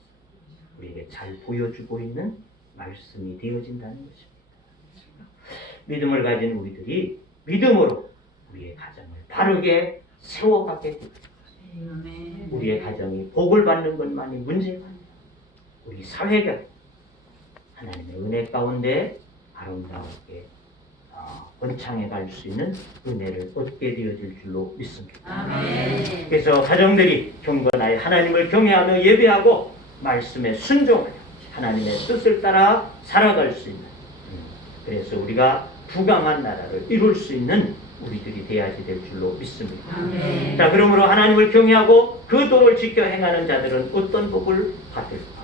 우리에게 잘 보여주고 있는 말씀이 되어진다는 것입니다. 믿음을 가진 우리들이 믿음으로 우리의 가정을 바르게 세워가게 됩니다. 우리의 가정이 복을 받는 것만이 문제가 아니라 우리 사회가 하나님의 은혜 가운데 아름답게 번창해 갈 수 있는 은혜를 얻게 되어질 줄로 믿습니다. 아멘. 그래서 가정들이 경건하여 하나님을 경외하며 예배하고 말씀에 순종하여 하나님의 뜻을 따라 살아갈 수 있는, 그래서 우리가 부강한 나라를 이룰 수 있는 우리들이 되어야지 될 줄로 믿습니다. 아멘. 자, 그러므로 하나님을 경외하고 그 도를 지켜 행하는 자들은 어떤 복을 받을까?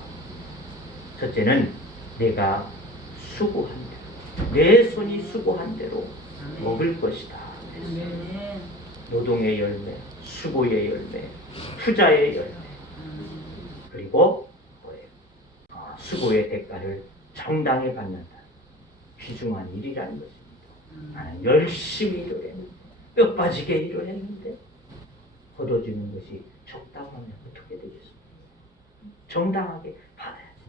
첫째는 내가 수고한 대로, 내 손이 수고한 대로 먹을 것이다. 노동의 열매, 수고의 열매, 투자의 열매, 그리고 뭐예요? 수고의 대가를 정당히 받는다. 귀중한 일이라는 것입니다. 나는 열심히 일을 했는데, 뼈 빠지게 일을 했는데 거둬주는 것이 적다고 하면 어떻게 되겠습니까? 정당하게 받아야지.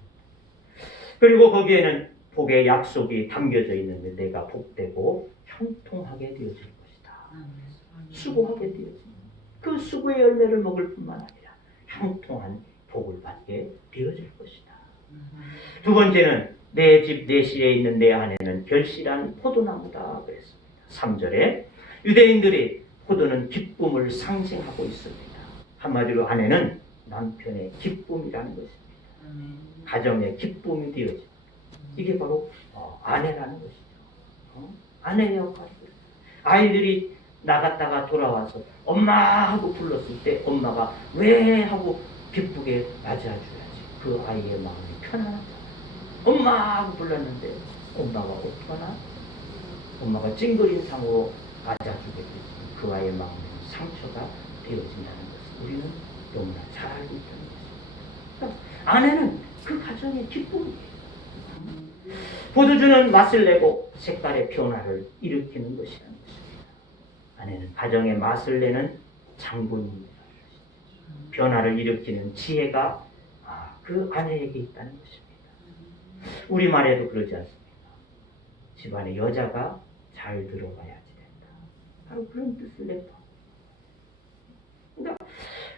그리고 거기에는 복의 약속이 담겨져 있는데 내가 복되고 형통하게 되어질 것이다. 수고하게 되어진 그 수고의 열매를 먹을 뿐만 아니라 형통한 복을 받게 되어질 것이다. 두 번째는 내 집 내실에 있는 내 안에는 결실한 포도나무다 그랬습니다. 3절에 유대인들이 포도는 기쁨을 상징하고 있습니다. 한마디로 아내는 남편의 기쁨이라는 것입니다. 가정의 기쁨이 되어집니다. 이게 바로 아내라는 것이죠. 아내의 역할이 그래요. 아이들이 나갔다가 돌아와서 엄마 하고 불렀을 때 엄마가 왜 하고 기쁘게 맞아줘야지. 그 아이의 마음이 편안하잖아요. 엄마 하고 불렀는데 엄마가 어떡하나? 엄마가 찡그린 상으로 맞아주겠지. 그 아이의 마음에 상처가 되어진다는 것을 우리는 너무나 잘 알고 있다는 것입니다. 그러니까 아내는 그 가정의 기쁨이에요. 포도주는 맛을 내고 색깔의 변화를 일으키는 것이라는 것입니다. 아내는 가정의 맛을 내는 장본인이라는 것이죠. 변화를 일으키는 지혜가 그 아내에게 있다는 것입니다. 우리말에도 그러지 않습니까? 집안에 여자가 잘 들어가야지 된다. 바로 그런 뜻을 냈다. 그러니까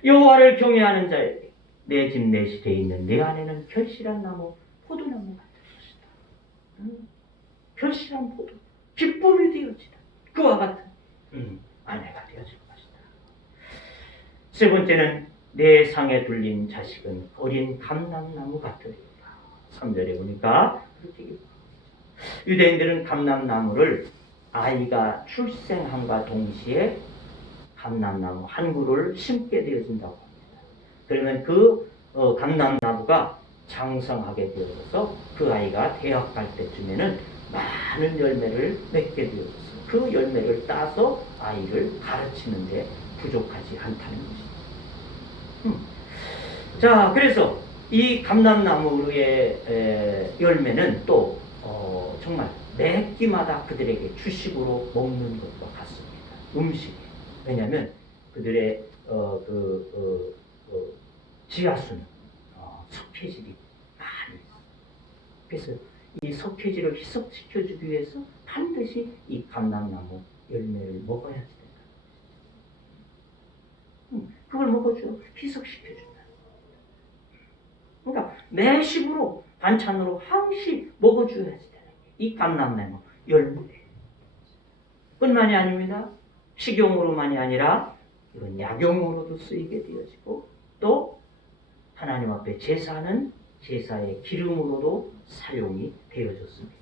여호와를 경외하는 자에게 내 집 내실에 있는 내 안에는 결실한 나무 포도나무 같은 것이다. 결실한 포도, 기쁨이 되어지다. 그와 같은 아내가 되어질 것이다. 세 번째는 내 상에 둘린 자식은 어린 감람나무 같으리라. 3절에 보니까 그렇게 얘기합니다. 유대인들은 감람나무를 아이가 출생함과 동시에 감람나무 한 그루를 심게 되어진다고 합니다. 그러면 그 감람나무가 장성하게 되어져서 그 아이가 대학 갈 때쯤에는 많은 열매를 맺게 되어져서 그 열매를 따서 아이를 가르치는데 부족하지 않다는 것입니다. 자, 그래서 이 감람나무의 열매는 또 정말 매 끼마다 그들에게 주식으로 먹는 것과 같습니다. 음식이. 왜냐하면 그들의 지하수는 석회질이 많이 있어요. 그래서 이 석회질을 희석시켜주기 위해서 반드시 이 감람나무 열매를 먹어야 된다. 그걸 먹어줘 희석시켜준다. 그러니까 매식으로 반찬으로 항시 먹어줘야 되는 이 감람나무 열매. 뿐만이 아닙니다. 식용으로만이 아니라 이건 약용으로도 쓰이게 되어지고 또 하나님 앞에 제사하는 제사의 기름으로도 사용이 되어졌습니다.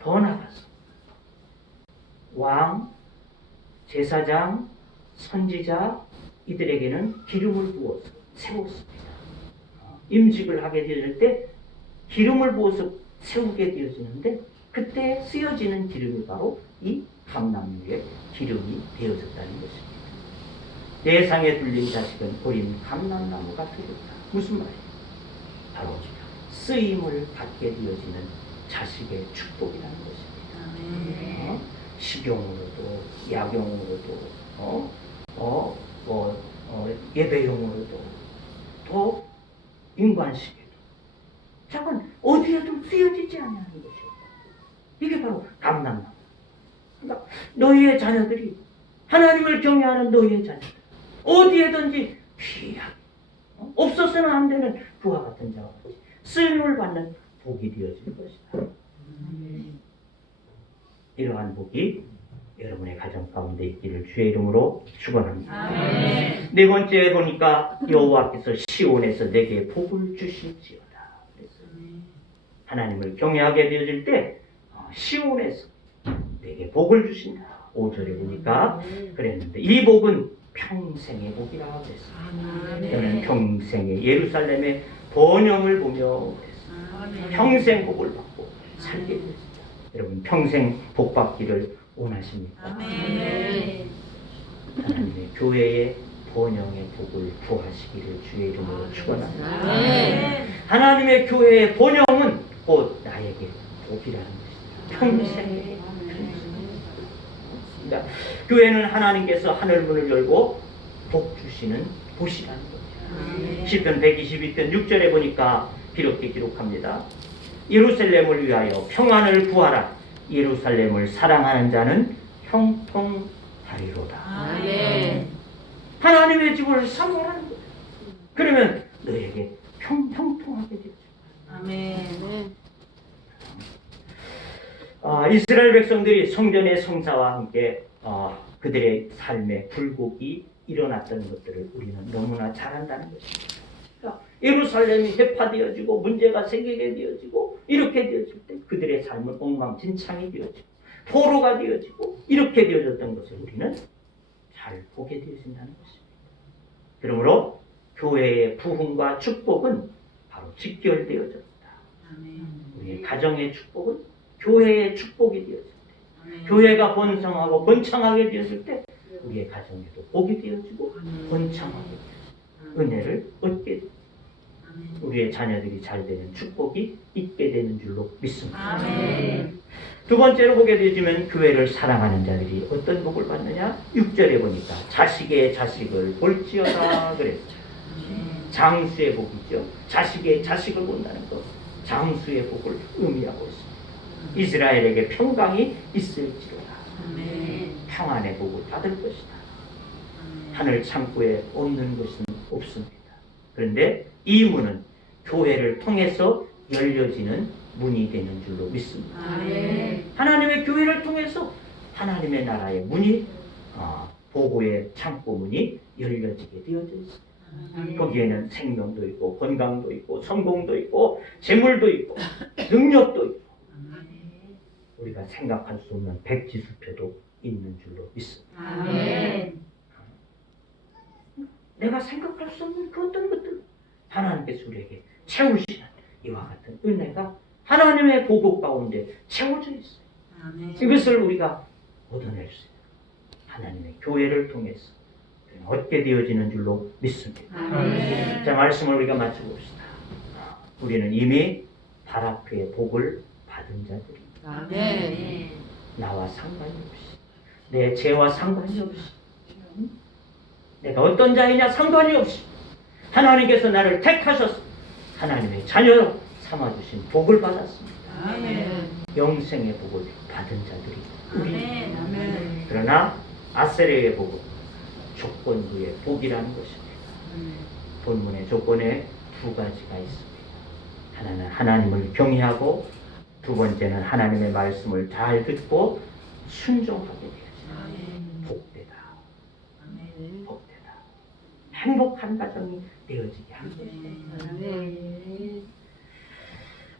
더 나아가서 왕, 제사장, 선지자 이들에게는 기름을 부어서 세웠습니다. 임직을 하게 되어질 때 기름을 부어서 세우게 되어지는데 그때 쓰여지는 기름이 바로 이 감람류의 기름이 되어졌다는 것입니다. 내 상에 둘린 자식은 어린 감람나무 같으리라. 무슨 말이에요? 바로 쓰임을 받게 되어지는 자식의 축복이라는 것입니다. 식용으로도 약용으로도 예배용으로도 또 인관식에도 잠깐 어디에도 쓰여지지 않는 것이요. 이게 바로 감람나무. 그러니까 너희의 자녀들이 하나님을 경외하는 너희의 자녀들 어디에든지 귀하게 없어서는 안 되는 그와 같은 자와 같이 쓰임을 받는 복이 되어질 것이다. 이러한 복이 여러분의 가정 가운데 있기를 주의 이름으로 축원합니다. 네 번째 보니까 여호와께서 시온에서 내게 복을 주실지어다. 하나님을 경외하게 되어질 때 시온에서 내게 복을 주신다. 5절에 보니까 그랬는데 이 복은 평생의 복이라고 그랬어요. 저는 평생의 예루살렘의 번영을 보며 그랬어요. 평생 복을 받고 살게 되었습니다. 여러분 평생 복 받기를 원하십니까? 하나님의 교회의 번영의 복을 구하시기를 주의 이름으로 축원합니다. 하나님의 교회의 번영은 곧 나에게 복이라는 것입니다. 평생의 그러니까 교회는 하나님께서 하늘 문을 열고 복 주시는 곳이라는 거죠. 시편 122편 6절에 보니까 이렇게 기록합니다. 예루살렘을 위하여 평안을 구하라. 예루살렘을 사랑하는 자는 형통하리로다. 하나님의 집을 사모하는 거예요. 그러면 너에게 형통하게 되죠. 이스라엘 백성들이 성전의 성사와 함께 그들의 삶에 굴곡이 일어났던 것들을 우리는 너무나 잘 안다는 것입니다. 예루살렘이 회파되어지고 문제가 생기게 되어지고 이렇게 되어질 때 그들의 삶은 엉망진창이 되어지고 포로가 되어지고 이렇게 되어졌던 것을 우리는 잘 보게 되어진다는 것입니다. 그러므로 교회의 부흥과 축복은 바로 직결되어졌다. 우리의 가정의 축복은 교회의 축복이 되어질 때, 교회가 번성하고 번창하게 되었을 때 우리의 가정에도 복이 되어지고 번창하게 되어지고 은혜를 얻게 됩니다. 우리의 자녀들이 잘 되는 축복이 있게 되는 줄로 믿습니다. 두 번째로 보게 되지만 교회를 사랑하는 자들이 어떤 복을 받느냐? 6절에 보니까 자식의 자식을 볼지어다 그랬어요. 장수의 복이죠. 자식의 자식을 본다는 것, 장수의 복을 의미하고 있습니다. 이스라엘에게 평강이 있을지로다. 평안의 복을 받을 것이다. 하늘 창고에 없는 것은 없습니다. 그런데 이 문은 교회를 통해서 열려지는 문이 되는 줄로 믿습니다. 하나님의 교회를 통해서 하나님의 나라의 문이 보고의 창고 문이 열려지게 되어져 있습니다. 거기에는 생명도 있고 건강도 있고 성공도 있고 재물도 있고 능력도 있고 우리가 생각할 수 없는 백지수표도 있는 줄로 믿습니다. 내가 생각할 수 없는 그 어떤 것들 하나님께서 우리에게 채우시는 이와 같은 은혜가 하나님의 보고 가운데 채워져 있어요. 이것을 우리가 얻어낼 수 있어요. 하나님의 교회를 통해서 얻게 되어지는 줄로 믿습니다. 자, 말씀을 우리가 마치고 봅시다. 우리는 이미 바라크의 복을 받은 자들입니다. 나와 상관이 없이 내 죄와 상관이 없이 내가 어떤 자이냐 상관이 없이 하나님께서 나를 택하셔서 하나님의 자녀로 삼아주신 복을 받았습니다. 영생의 복을 받은 자들이 우리. 그러나 아세레의 복은 조건부의 복이라는 것입니다. 본문의 조건에 두 가지가 있습니다. 하나는 하나님을 경외하고 두 번째는 하나님의 말씀을 잘 듣고 순종하게 되어지는 복되다. 복되다. 행복한 가정이 되어지게 하는 것입니다.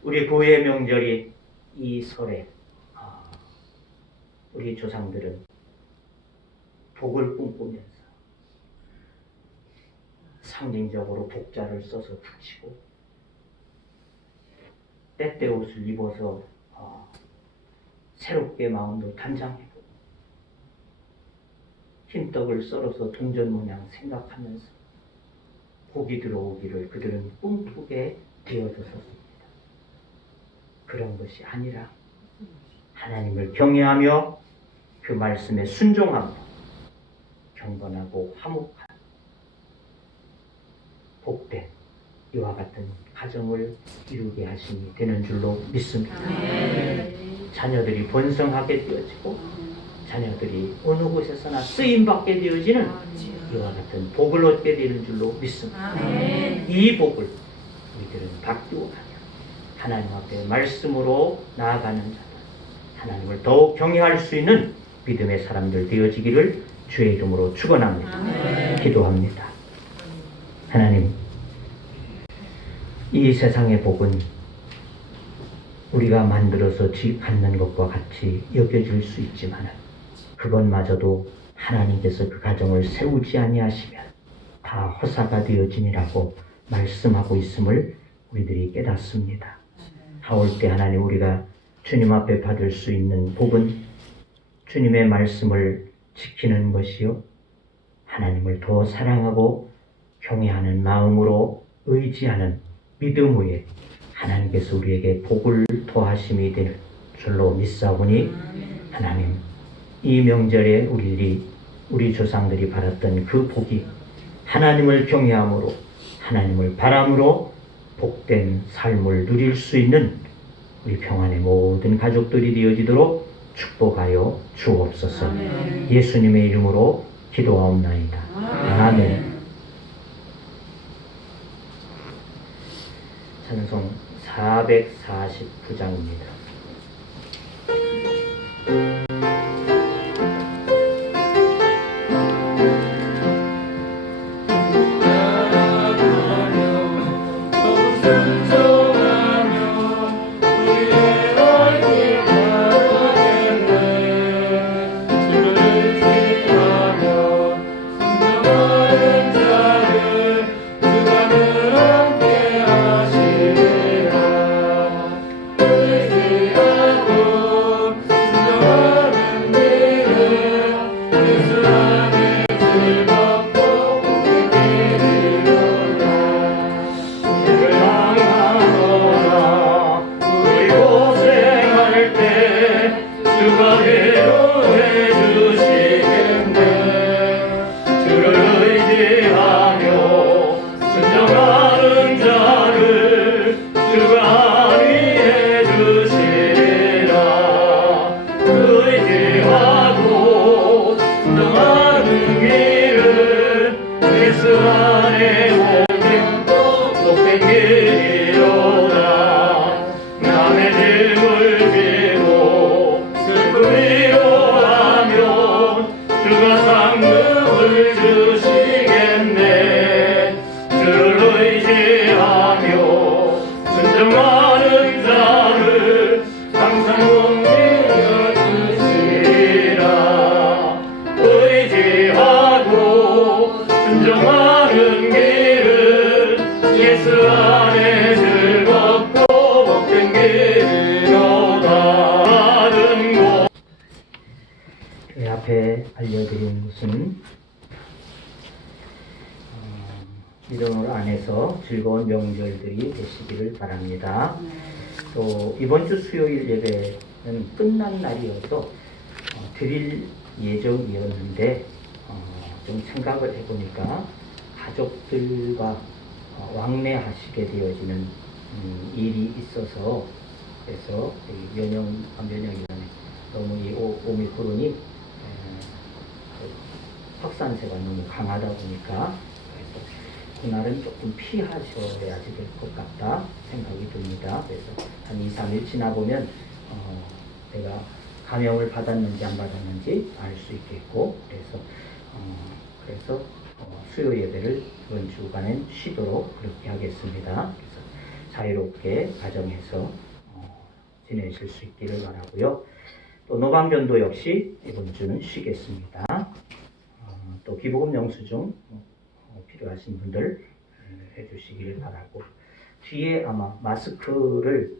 우리 고유의 명절이 이 설에 우리 조상들은 복을 꿈꾸면서 상징적으로 복자를 써서 붙이고 때때 옷을 입어서 새롭게 마음도 단장해보고 흰떡을 썰어서 동전 모양 생각하면서 복이 들어오기를 그들은 꿈꾸게 되어졌었습니다. 그런 것이 아니라 하나님을 경외하며 그 말씀에 순종하며 경건하고 화목한 복된 이와 같은 가정을 이루게 하심이 되는 줄로 믿습니다. 자녀들이 번성하게 되어지고 자녀들이 어느 곳에서나 쓰임받게 되어지는 이와 같은 복을 얻게 되는 줄로 믿습니다. 이 복을 우리들은 받고 가며 하나님 앞에 말씀으로 나아가는 자들, 하나님을 더욱 경외할 수 있는 믿음의 사람들 되어지기를 주의 이름으로 축원합니다. 기도합니다. 하나님, 이 세상의 복은 우리가 만들어서 갖는 것과 같이 여겨질 수 있지만 그것마저도 하나님께서 그 가정을 세우지 아니하시면 다 허사가 되어지니라고 말씀하고 있음을 우리들이 깨닫습니다. 하올 때 하나님, 우리가 주님 앞에 받을 수 있는 복은 주님의 말씀을 지키는 것이요, 하나님을 더 사랑하고 경외하는 마음으로 의지하는 믿음 위에 하나님께서 우리에게 복을 더하심이 될 줄로 믿사오니, 하나님, 이 명절에 우리 조상들이 받았던 그 복이 하나님을 경외함으로 하나님을 바람으로 복된 삶을 누릴 수 있는 우리 평안의 모든 가족들이 되어지도록 축복하여 주옵소서. 예수님의 이름으로 기도하옵나이다. 아멘. 찬송 449장입니다. 앞에 알려드린 것은 믿음을 안에서 즐거운 명절들이 되시기를 바랍니다. 또 이번 주 수요일 예배는 끝난 날이어서 드릴 예정이었는데 좀 생각을 해보니까 가족들과 왕래하시게 되어지는 일이 있어서, 그래서 면역이라는 너무 이 오미크론이 확산세가 너무 강하다 보니까 그래서 그날은 조금 피하셔야 될 것 같다 생각이 듭니다. 그래서 한 2, 3일 지나보면 내가 감염을 받았는지 안 받았는지 알 수 있겠고, 그래서 수요 예배를 이번 주간엔 쉬도록 그렇게 하겠습니다. 그래서 자유롭게 가정에서 지내실 수 있기를 바라고요. 또 노방전도 역시 이번 주는 쉬겠습니다. 또 기복음 영수증 필요하신 분들 해주시기를 바라고, 뒤에 아마 마스크를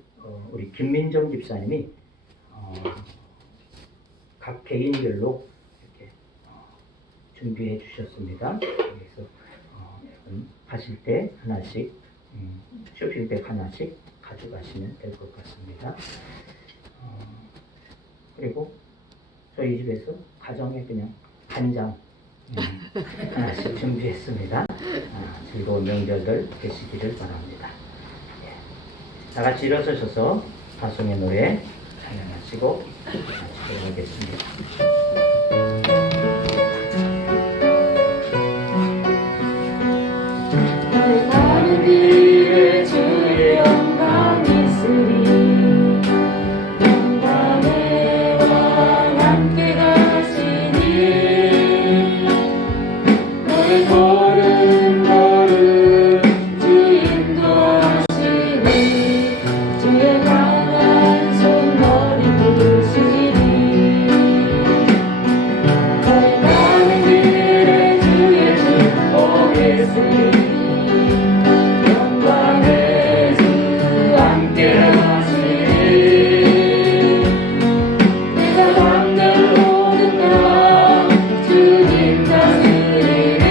우리 김민정 집사님이 각 개인별로 이렇게 준비해 주셨습니다. 그래서 가실 때 하나씩 쇼핑백 하나씩 가져가시면 될 것 같습니다. 그리고 저희 집에서 가정에 그냥 간장 하나씩 준비했습니다. 즐거운 명절들 되시기를 바랍니다. 예. 다 같이 일어서셔서 파송의 노래 찬양하시고 마치도록 하겠습니다. 날 가는 길에 주의 영광 있으리 영광의 왕 함께 가시니 너의 걸음걸음 주 인도하시니 주의 강한 손 너를 부르시리 너의 가는 길에 주의 축복 있으리 영광의 주 함께 하시니 내가 만들어오는 나 주님 다스리니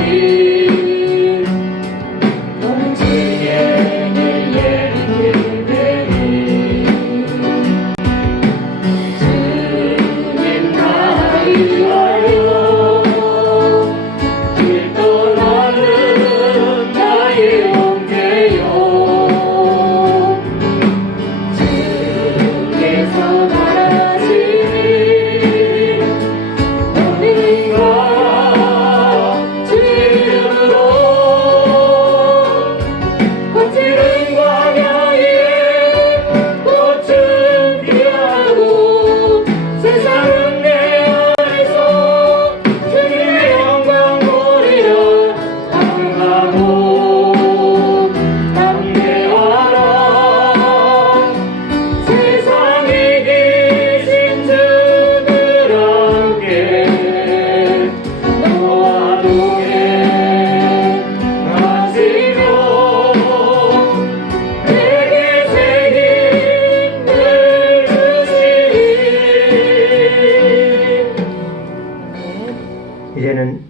너는 주의 길 예비게 되니 주님 나를 위하여 길 떠나는 나의 영계요 주께서 바라시니 너희가 주의 이름으로 거칠은 광야에 꽃은 피하고 세상은 내 안에서 주님의 영광 보리라 감사하고 담대하라 세상에 계신 주들 함께 너와 동행하시며 내게 새 힘을 주시니 이제는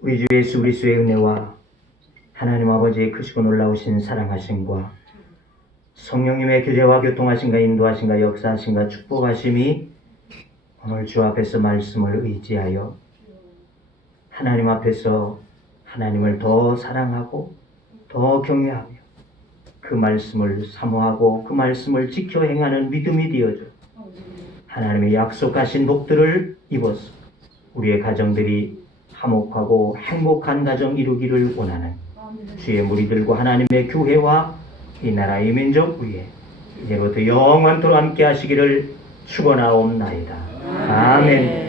우리 주 예수 그리스도의 은혜와 하나님 아버지의 크시고 놀라우신 사랑하심과 성령님의 교제와 교통하심과 인도하심과 역사하심과 축복하심이 오늘 주 앞에서 말씀을 의지하여 하나님 앞에서 하나님을 더 사랑하고 더 경외하며 그 말씀을 사모하고 그 말씀을 지켜 행하는 믿음이 되어져 하나님의 약속하신 복들을 입어서 우리의 가정들이 화목하고 행복한 가정 이루기를 원하는 주의 무리들과 하나님의 교회와 이 나라의 민족 위에 이제부터 영원토록 함께 하시기를 축원하옵나이다. 아멘.